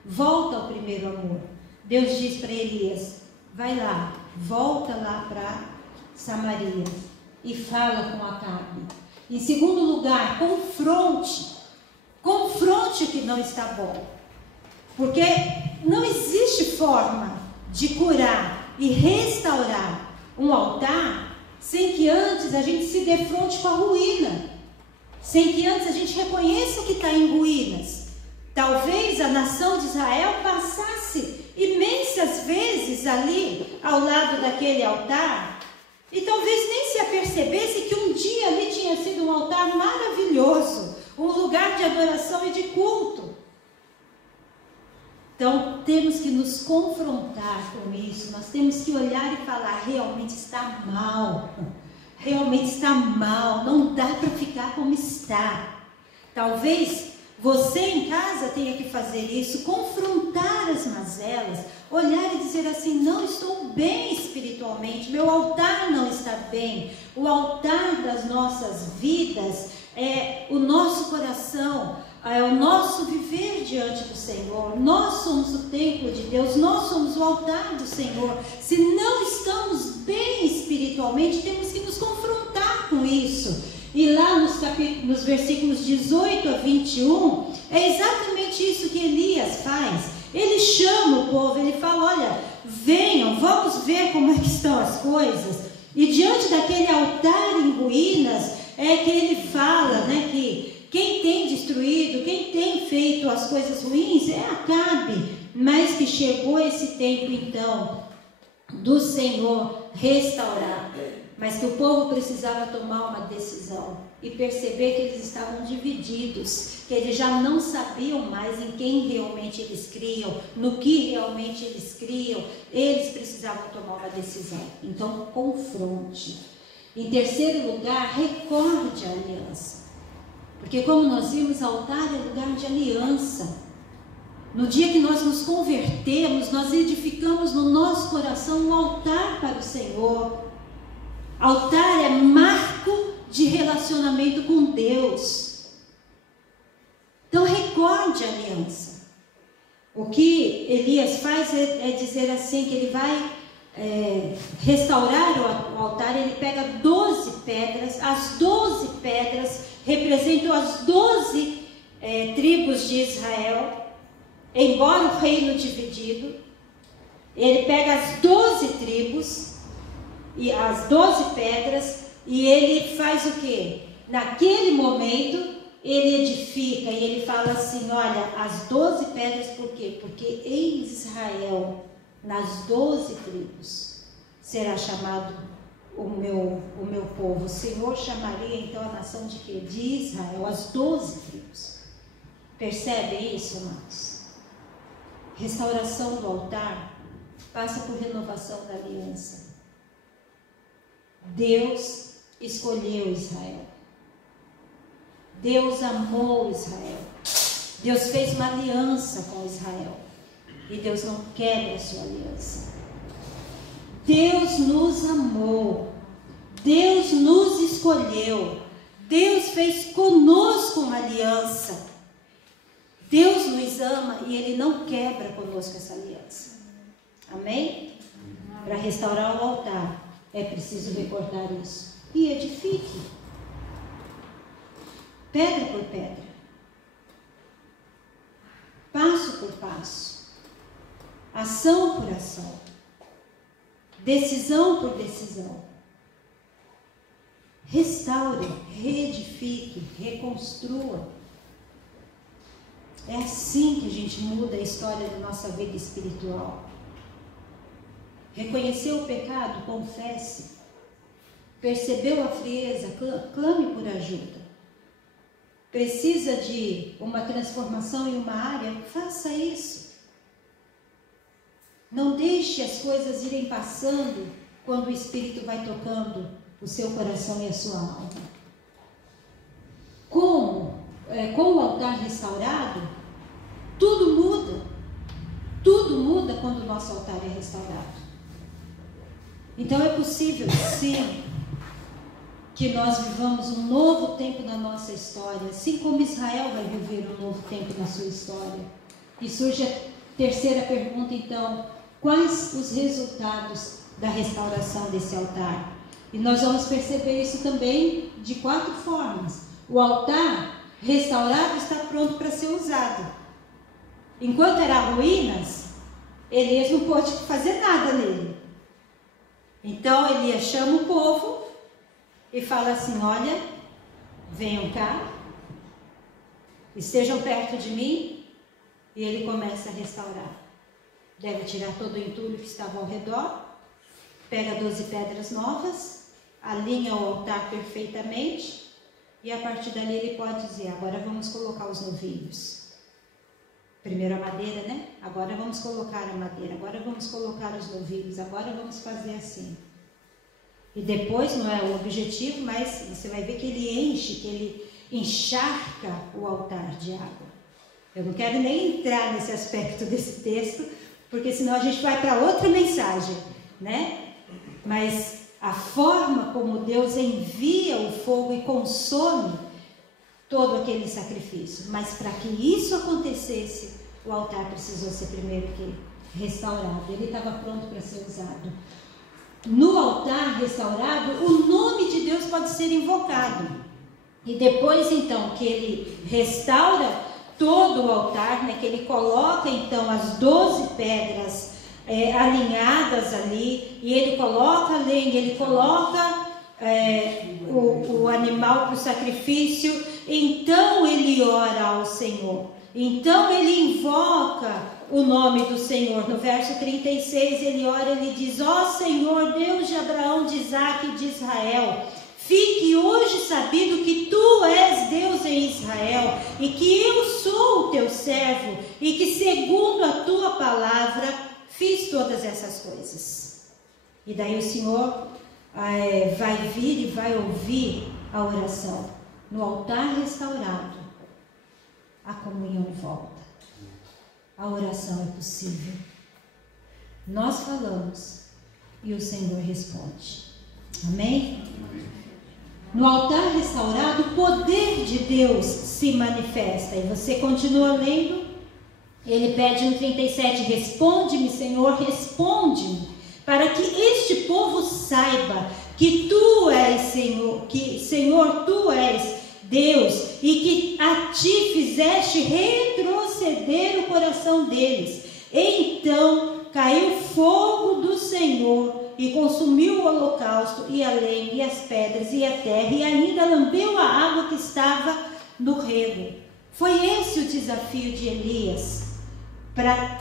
Volta ao primeiro amor. Deus diz para Elias: vai lá, volta lá para Samaria e fala com Acabe. Em segundo lugar, confronte o que não está bom, porque não existe forma de curar e restaurar um altar sem que antes a gente se defronte com a ruína, sem que antes a gente reconheça que está em ruínas. Talvez a nação de Israel passasse imensas vezes ali ao lado daquele altar, e talvez nem se apercebesse que um dia ali tinha sido um altar maravilhoso, um lugar de adoração e de culto. Então temos que nos confrontar com isso, nós temos que olhar e falar: realmente está mal, não dá para ficar como está. Talvez você em casa tenha que fazer isso, confrontar as mazelas, olhar e dizer assim: não estou bem espiritualmente, meu altar não está bem. O altar das nossas vidas é o nosso coração, é o nosso viver diante do Senhor. Nós somos o templo de Deus, nós somos o altar do Senhor. Se não estamos bem espiritualmente, temos que nos confrontar com isso. E lá nos versículos 18 a 21, é exatamente isso que Elias faz. Ele chama o povo, ele fala: olha, venham, vamos ver como é que estão as coisas. E diante daquele altar em ruínas, é que ele fala, né, que quem tem destruído, quem tem feito as coisas ruins é Acabe, mas que chegou esse tempo então do Senhor restaurar. Mas que o povo precisava tomar uma decisão e perceber que eles estavam divididos, que eles já não sabiam mais em quem realmente eles criam, no que realmente eles criam. Eles precisavam tomar uma decisão. Então, confronte. Em terceiro lugar, recorde a aliança. Porque, como nós vimos, altar é lugar de aliança. No dia que nós nos convertemos, nós edificamos no nosso coração um altar para o Senhor. Altar é marco de relacionamento com Deus. Então recorde a aliança. O que Elias faz é dizer assim, que ele vai restaurar o altar. Ele pega 12 pedras, as 12 pedras representam as 12 tribos de Israel, embora o reino dividido. Ele pega as 12 tribos e as 12 pedras, e ele faz o quê? Naquele momento ele edifica e ele fala assim: olha, as 12 pedras, por quê? Porque em Israel, nas 12 tribos, será chamado o meu povo. O Senhor chamaria então a nação de quê? De Israel, as 12 tribos. Percebem isso, irmãos? Restauração do altar passa por renovação da aliança. Deus escolheu Israel. Deus amou Israel. Deus fez uma aliança com Israel. E Deus não quebra a sua aliança. Deus nos amou. Deus nos escolheu. Deus fez conosco uma aliança. Deus nos ama e Ele não quebra conosco essa aliança. Amém? Para restaurar o altar, é preciso recordar isso. E edifique. Pedra por pedra. Passo por passo. Ação por ação. Decisão por decisão. Restaure, reedifique, reconstrua. É assim que a gente muda a história da nossa vida espiritual. Reconheceu o pecado? Confesse. Percebeu a frieza? Clame por ajuda. Precisa de uma transformação em uma área? Faça isso. Não deixe as coisas irem passando quando o Espírito vai tocando o seu coração e a sua alma. Com o altar restaurado, tudo muda. Tudo muda quando o nosso altar é restaurado. Então é possível, sim, que nós vivamos um novo tempo na nossa história, assim como Israel vai viver um novo tempo na sua história. E surge a terceira pergunta, então: quais os resultados da restauração desse altar? E nós vamos perceber isso também de 4 formas. O altar restaurado está pronto para ser usado. Enquanto era ruínas, Elias não pôde fazer nada nele. Então Elias chama o povo e fala assim: olha, venham cá, estejam perto de mim. E ele começa a restaurar. Deve tirar todo o entulho que estava ao redor, pega 12 pedras novas, alinha o altar perfeitamente, e a partir dali ele pode dizer: agora vamos colocar os novilhos. Primeiro a madeira, né? Agora vamos colocar a madeira, agora vamos colocar os novilhos, agora vamos fazer assim. E depois, não é o objetivo, mas você vai ver que ele enche, que ele encharca o altar de água. Eu não quero nem entrar nesse aspecto desse texto, porque senão a gente vai para outra mensagem, né? Mas a forma como Deus envia o fogo e consome todo aquele sacrifício. Mas para que isso acontecesse, o altar precisou ser primeiro que restaurado. Ele estava pronto para ser usado. No altar restaurado, o nome de Deus pode ser invocado. E depois, então, que ele restaura todo o altar, né, que ele coloca, então, as 12 pedras alinhadas ali, e ele coloca a lenha, ele coloca o animal para o sacrifício, então ele ora ao Senhor. Então ele invoca o nome do Senhor. No verso 36 ele ora, ele diz: ó Senhor, Deus de Abraão, de Isaque e de Israel, fique hoje sabido que tu és Deus em Israel, e que eu sou o teu servo, e que segundo a tua palavra fiz todas essas coisas. E daí o Senhor vai vir e vai ouvir a oração. No altar restaurado, a comunhão volta. A oração é possível. Nós falamos e o Senhor responde. Amém? No altar restaurado, o poder de Deus se manifesta. E você continua lendo. Ele pede no 37: responde-me, Senhor, responde-me, para que este povo saiba que tu és Senhor, que Senhor, tu és Deus, e que a ti fizeste retroceder o coração deles. Então caiu fogo do Senhor e consumiu o holocausto e a lenha e as pedras e a terra, e ainda lambeu a água que estava no rego. Foi esse o desafio de Elias para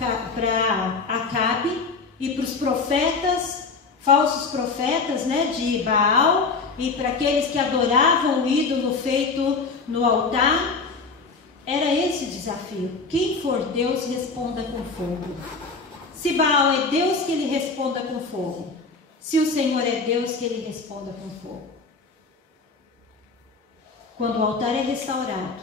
Acabe e para os profetas falsos profetas, né, de Baal, e para aqueles que adoravam o ídolo feito no altar. Era esse o desafio. Quem for Deus, responda com fogo. Se Baal é Deus, que ele responda com fogo. Se o Senhor é Deus, que ele responda com fogo. Quando o altar é restaurado,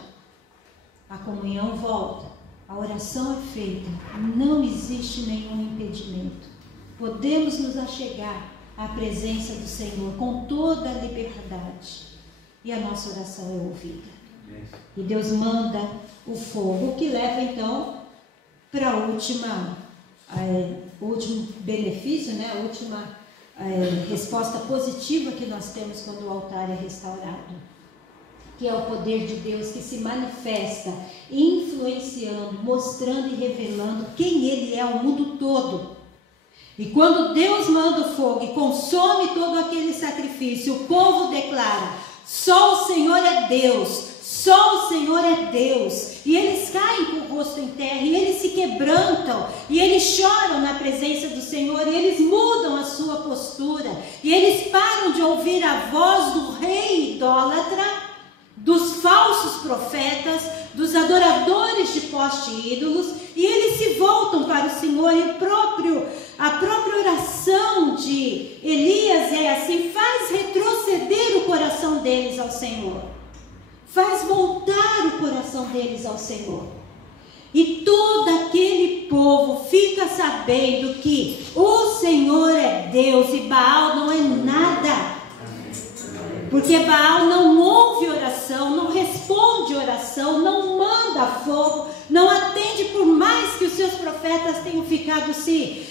a comunhão volta, a oração é feita, não existe nenhum impedimento. Podemos nos achegar à presença do Senhor com toda a liberdade, e a nossa oração é ouvida. E Deus manda o fogo, que leva então para o último benefício, né? A última resposta positiva que nós temos quando o altar é restaurado, que é o poder de Deus que se manifesta, influenciando, mostrando e revelando quem Ele é ao mundo todo. E quando Deus manda o fogo e consome todo aquele sacrifício, o povo declara: só o Senhor é Deus, só o Senhor é Deus. E eles caem com o rosto em terra, e eles se quebrantam, e eles choram na presença do Senhor, e eles mudam a sua postura, e eles param de ouvir a voz do rei idólatra, dos falsos profetas, dos adoradores de poste ídolos, e eles se voltam para o Senhor. E a própria oração de Elias é assim: faz retroceder o coração deles ao Senhor, faz voltar o coração deles ao Senhor. E todo aquele povo fica sabendo que o Senhor é Deus e Baal não é nada. Porque Baal não ouve oração, não responde oração, não manda fogo, não atende, por mais que os seus profetas tenham ficado se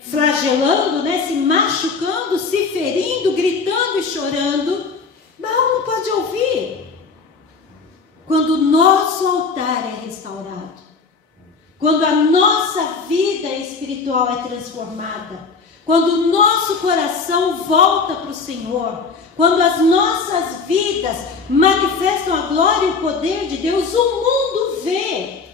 flagelando, né, se machucando, se ferindo, gritando e chorando. Baal não pode ouvir. Quando o nosso altar é restaurado, quando a nossa vida espiritual é transformada, quando o nosso coração volta para o Senhor, quando as nossas vidas manifestam a glória e o poder de Deus, o mundo vê.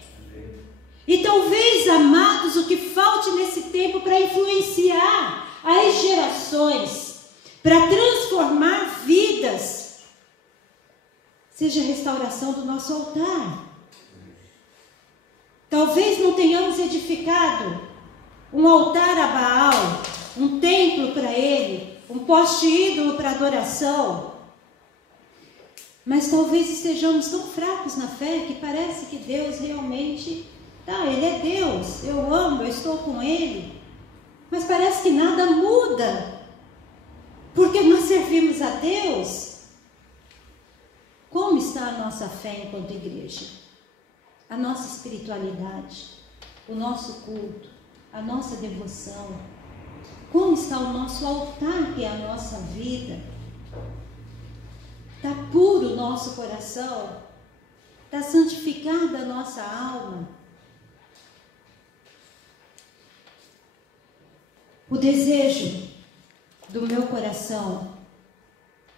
E talvez, amados, o que falte nesse tempo para influenciar as gerações, para transformar vidas, seja a restauração do nosso altar. Talvez não tenhamos edificado um altar a Baal, um templo para ele, um poste ídolo para adoração, mas talvez estejamos tão fracos na fé que parece que Deus realmente, Ele é Deus, eu amo, eu estou com Ele, mas parece que nada muda, porque nós servimos a Deus. Como está a nossa fé enquanto igreja? A nossa espiritualidade, o nosso culto, a nossa devoção? Como está o nosso altar, que é a nossa vida? Está puro o nosso coração? Está santificada a nossa alma? O desejo do meu coração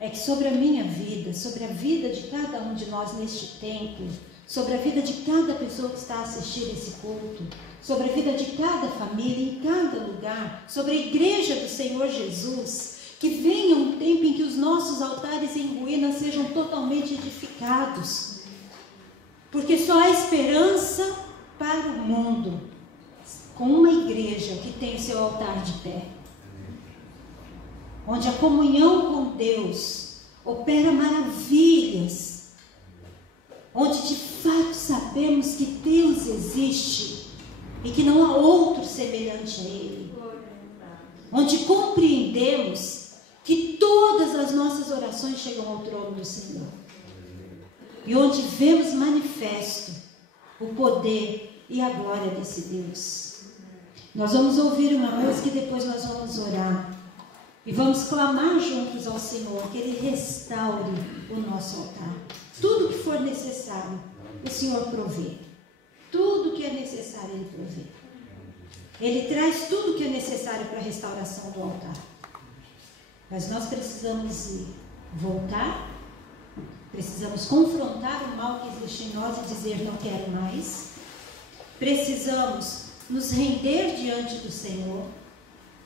é que sobre a minha vida, sobre a vida de cada um de nós neste templo, sobre a vida de cada pessoa que está a assistir esse culto, sobre a vida de cada família, em cada lugar, sobre a igreja do Senhor Jesus, que venha um tempo em que os nossos altares em ruínas sejam totalmente edificados, porque só há esperança para o mundo com uma igreja que tem o seu altar de pé, onde a comunhão com Deus opera maravilhas, onde de fato sabemos que Deus existe e que não há outro semelhante a Ele, onde compreendemos que todas as nossas orações chegam ao trono do Senhor, e onde vemos manifesto o poder e a glória desse Deus. Nós vamos ouvir uma música e depois nós vamos orar, e vamos clamar juntos ao Senhor que Ele restaure o nosso altar. Tudo que for necessário, o Senhor provê. Tudo que é necessário, Ele provê. Ele traz tudo que é necessário para a restauração do altar. Mas nós precisamos voltar, precisamos confrontar o mal que existe em nós e dizer: não quero mais. Precisamos nos render diante do Senhor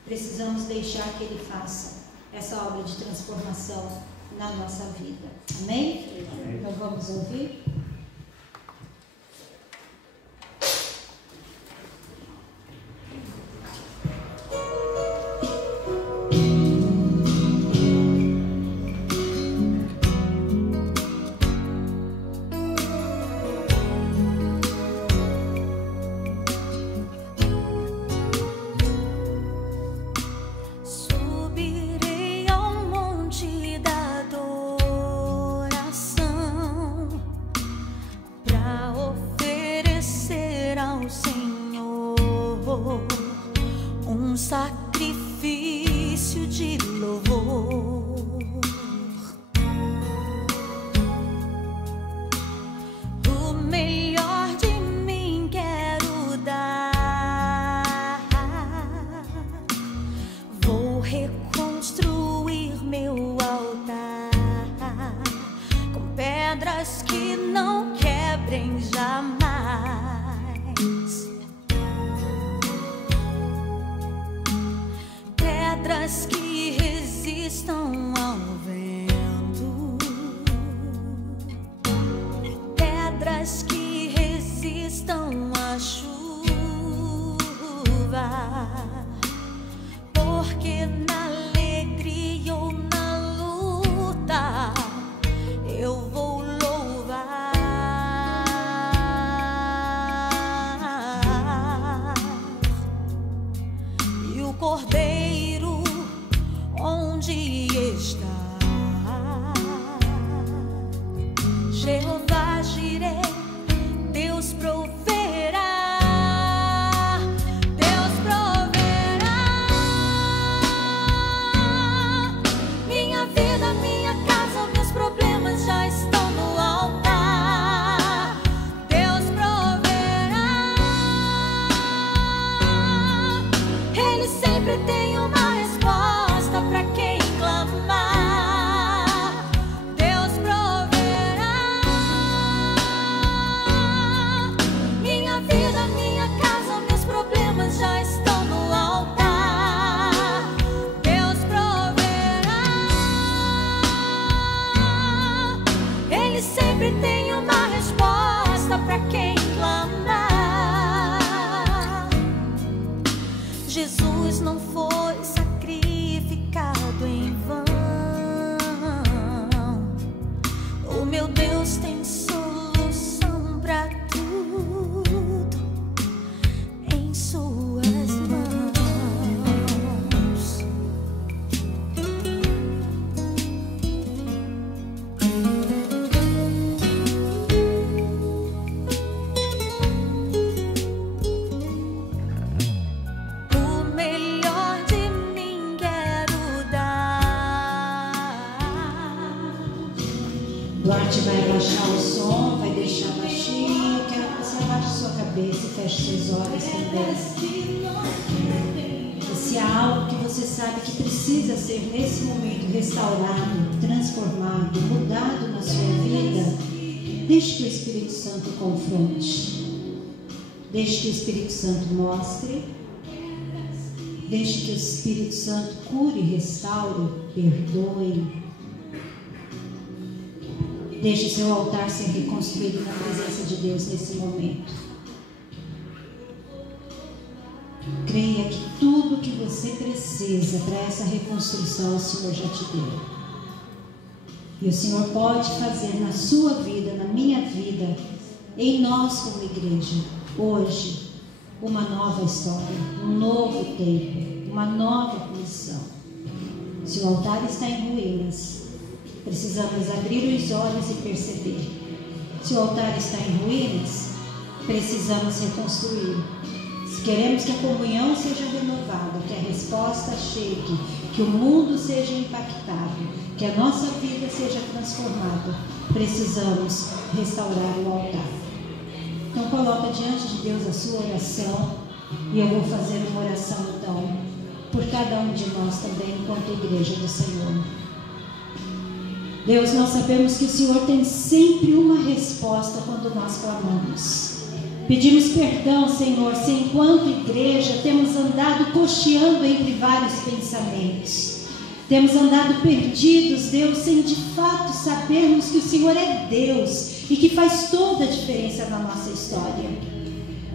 precisamos deixar que Ele faça essa obra de transformação na nossa vida. Amém? Então vamos ouvir? Sacrifício de louvor, o melhor de mim quero dar. Vou reconstruir meu altar com pedras que não quebrem jamais. Pedras que resistam ao vento, pedras que resistam à chuva, porque na alegria ou na luta eu vou louvar. E o Cordeiro onde está? Jeová Jireh, Deus proverá, Deus proverá. Minha vida, minha casa, meus problemas já estão no altar. Deus proverá. Ele sempre tem uma resposta para quem clamar. Deus proverá. Minha vida, minha casa, meus problemas já estão no altar. Deus proverá. Ele sempre tem uma resposta para quem clamar. Jesus não foi sacrificado em vão. O meu Deus tem solução para tudo em suas mãos. O melhor de mim quero dar. Duarte vai abaixar o som, vai deixar baixinho. Eu quero que você abaixe sua cabeça e feche seus olhos também. E se há algo que você sabe que precisa ser nesse momento restaurado, transformado, mudado na sua vida, deixe que o Espírito Santo confronte. Deixe que o Espírito Santo mostre. Deixe que o Espírito Santo cure, restaure, perdoe. Deixe o seu altar ser reconstruído na presença de Deus nesse momento. Creia que tudo que você precisa para essa reconstrução o Senhor já te deu. E o Senhor pode fazer na sua vida, na minha vida, em nós como igreja, hoje, uma nova história, um novo tempo, uma nova missão. Se o altar está em ruínas, precisamos abrir os olhos e perceber. Se o altar está em ruínas, precisamos reconstruir. Se queremos que a comunhão seja renovada, que a resposta chegue, que o mundo seja impactado, que a nossa vida seja transformada, precisamos restaurar o altar. Então coloca diante de Deus a sua oração, e eu vou fazer uma oração então por cada um de nós também, enquanto igreja do Senhor. Deus, nós sabemos que o Senhor tem sempre uma resposta quando nós clamamos. Pedimos perdão, Senhor, se enquanto igreja temos andado cocheando entre vários pensamentos. Temos andado perdidos, Deus, sem de fato sabermos que o Senhor é Deus e que faz toda a diferença na nossa história.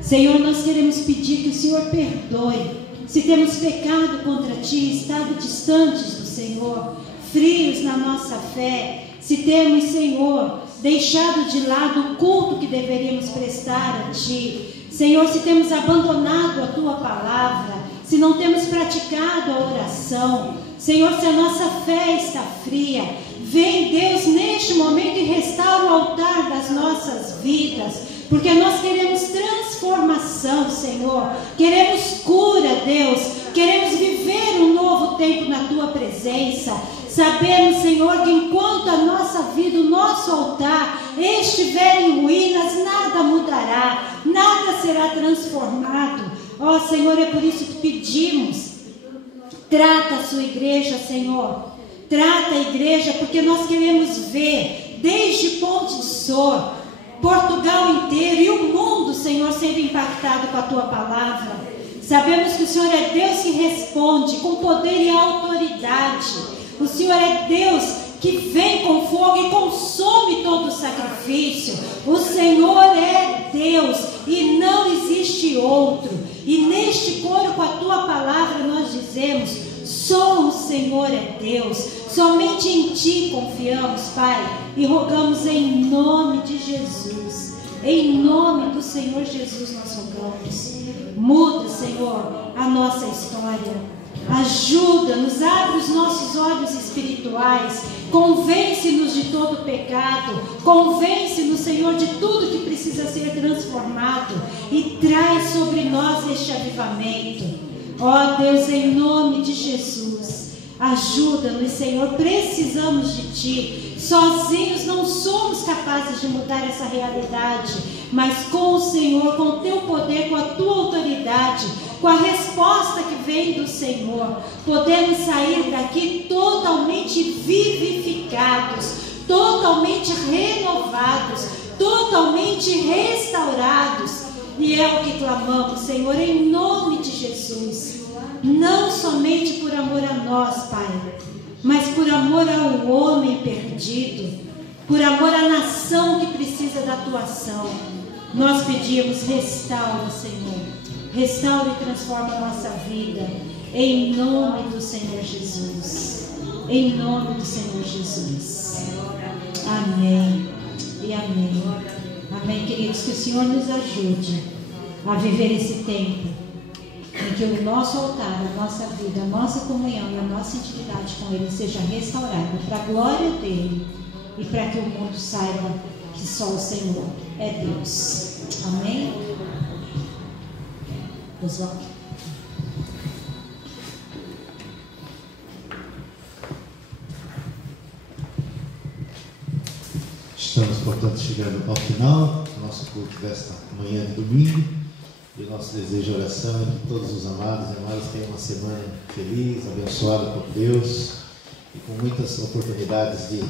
Senhor, nós queremos pedir que o Senhor perdoe se temos pecado contra Ti, estado distantes do Senhor, frios na nossa fé, se temos, Senhor, deixado de lado o culto que deveríamos prestar a Ti. Senhor, se temos abandonado a Tua palavra, se não temos praticado a oração. Senhor, se a nossa fé está fria, vem, Deus, neste momento e restaura o altar das nossas vidas, porque nós queremos transformação, Senhor. Queremos cura, Deus. Queremos viver um novo tempo na Tua presença. Sabemos, Senhor, que enquanto a nossa vida, o nosso altar estiver em ruínas, nada mudará, nada será transformado. Ó Senhor, é por isso que pedimos, trata a sua igreja, Senhor. Trata a igreja, porque nós queremos ver, desde Ponte de Sor, Portugal inteiro e o mundo, Senhor, sendo impactado com a Tua palavra. Sabemos que o Senhor é Deus que responde com poder e autoridade. O Senhor é Deus que vem com fogo e consome todo o sacrifício. O Senhor é Deus e não existe outro. E neste coro com a Tua palavra nós dizemos: só o Senhor é Deus. Somente em Ti confiamos, Pai, e rogamos em nome de Jesus. Em nome do Senhor Jesus nós rogamos. Muda, Senhor, a nossa história. Ajuda-nos, abre os nossos olhos espirituais, convence-nos de todo pecado, convence-nos, Senhor, de tudo que precisa ser transformado e traz sobre nós este avivamento. Ó Deus, em nome de Jesus, ajuda-nos, Senhor, precisamos de Ti. Sozinhos não somos capazes de mudar essa realidade, mas com o Senhor, com o Teu poder, com a Tua autoridade, com a resposta que vem do Senhor, podemos sair daqui totalmente vivificados, totalmente renovados, totalmente restaurados. E é o que clamamos, Senhor, em nome de Jesus. Não somente por amor a nós, Pai, mas por amor ao homem perdido, por amor à nação que precisa da Tua ação. Nós pedimos: restaura, Senhor, restaura e transforma a nossa vida, em nome do Senhor Jesus. Em nome do Senhor Jesus. Amém e amém. Amém, queridos, que o Senhor nos ajude a viver esse tempo em que o nosso altar, a nossa vida, a nossa comunhão e a nossa intimidade com Ele seja restaurada para a glória dEle e para que o mundo saiba que só o Senhor é Deus. Amém? Pessoal. Estamos, portanto, chegando ao final do nosso culto desta manhã de domingo. E o nosso desejo de oração é que todos os amados e amadas tenham uma semana feliz, abençoada por Deus e com muitas oportunidades de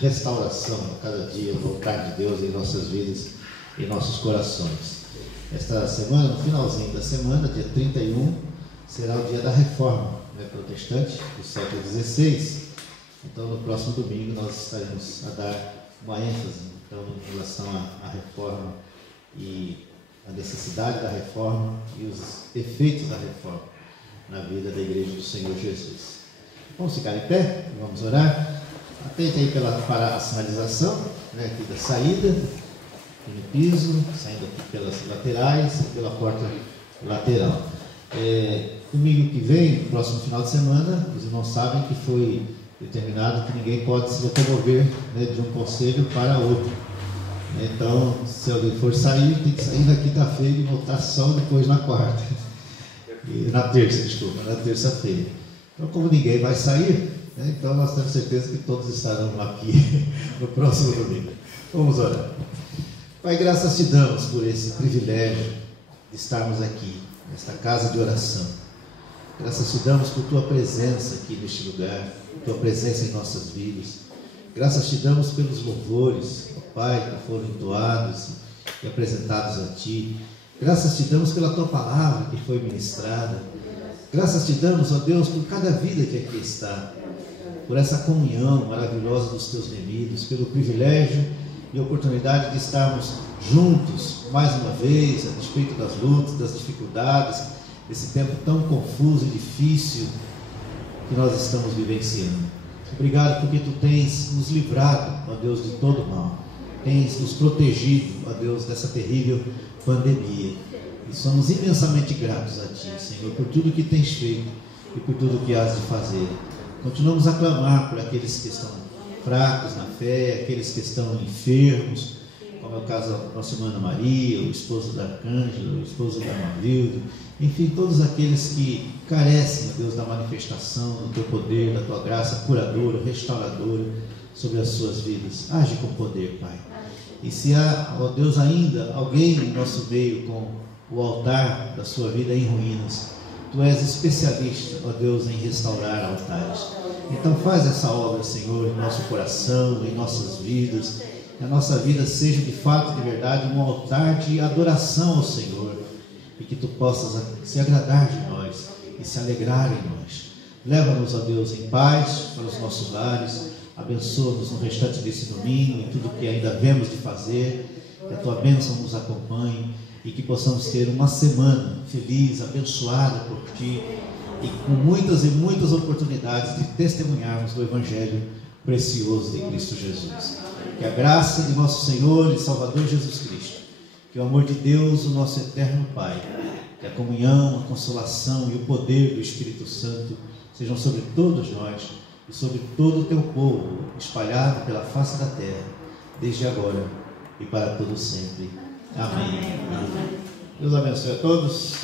restauração a cada dia, do altar de Deus em nossas vidas e em nossos corações. Esta semana, no finalzinho da semana, dia 31, será o dia da reforma, né, protestante do século XVI. Então, no próximo domingo, nós estaremos a dar uma ênfase então, em relação à reforma e a necessidade da reforma e os efeitos da reforma na vida da Igreja do Senhor Jesus. Vamos ficar em pé, vamos orar. Atente aí para a sinalização, né, aqui da saída, aqui no piso, saindo aqui pelas laterais e pela porta lateral. Domingo que vem, no próximo final de semana, os irmãos sabem que foi determinado que ninguém pode se locomover, né, de um conselho para outro. Então, se alguém for sair, tem que sair na quinta-feira e voltar só depois na quarta. Na terça-feira. Então, como ninguém vai sair, né, então nós temos certeza que todos estarão aqui no próximo domingo. Vamos orar. Pai, graças te damos por esse privilégio de estarmos aqui, nesta casa de oração. Graças te damos por tua presença aqui neste lugar, por tua presença em nossas vidas. Graças te damos pelos louvores, ó Pai, que foram entoados e apresentados a Ti. Graças te damos pela tua palavra que foi ministrada. Graças te damos, ó Deus, por cada vida que aqui está, por essa comunhão maravilhosa dos teus remidos, pelo privilégio e oportunidade de estarmos juntos mais uma vez, a despeito das lutas, das dificuldades, desse tempo tão confuso e difícil que nós estamos vivenciando. Obrigado porque tu tens nos livrado, ó Deus, de todo mal, tens nos protegido, ó Deus, dessa terrível pandemia, e somos imensamente gratos a ti, Senhor, por tudo que tens feito e por tudo que has de fazer. Continuamos a clamar por aqueles que estão fracos na fé, aqueles que estão enfermos, como é o caso da nossa irmã Ana Maria, o esposo da Arcângela, o esposo da Mavilde, enfim, todos aqueles que carecem, ó Deus, da manifestação do teu poder, da tua graça curadora, restauradora sobre as suas vidas. Age com poder, Pai. E se há, ó Deus, ainda alguém em nosso meio com o altar da sua vida em ruínas, tu és especialista, ó Deus, em restaurar altares. Então faz essa obra, Senhor, em nosso coração, em nossas vidas, que a nossa vida seja de fato, de verdade, um altar de adoração ao Senhor, e que tu possas se agradar de nós e se alegrar em nós. Leva-nos, ó Deus, em paz para os nossos lares, abençoa-nos no restante desse domingo, em tudo que ainda havemos de fazer, que a tua bênção nos acompanhe e que possamos ter uma semana feliz, abençoada por ti, e com muitas e muitas oportunidades de testemunharmos o Evangelho precioso de Cristo Jesus. Que a graça de nosso Senhor e Salvador Jesus Cristo, que o amor de Deus, o nosso eterno Pai, que a comunhão, a consolação e o poder do Espírito Santo sejam sobre todos nós e sobre todo o teu povo, espalhado pela face da terra, desde agora e para todo sempre. Amém. Deus abençoe a todos.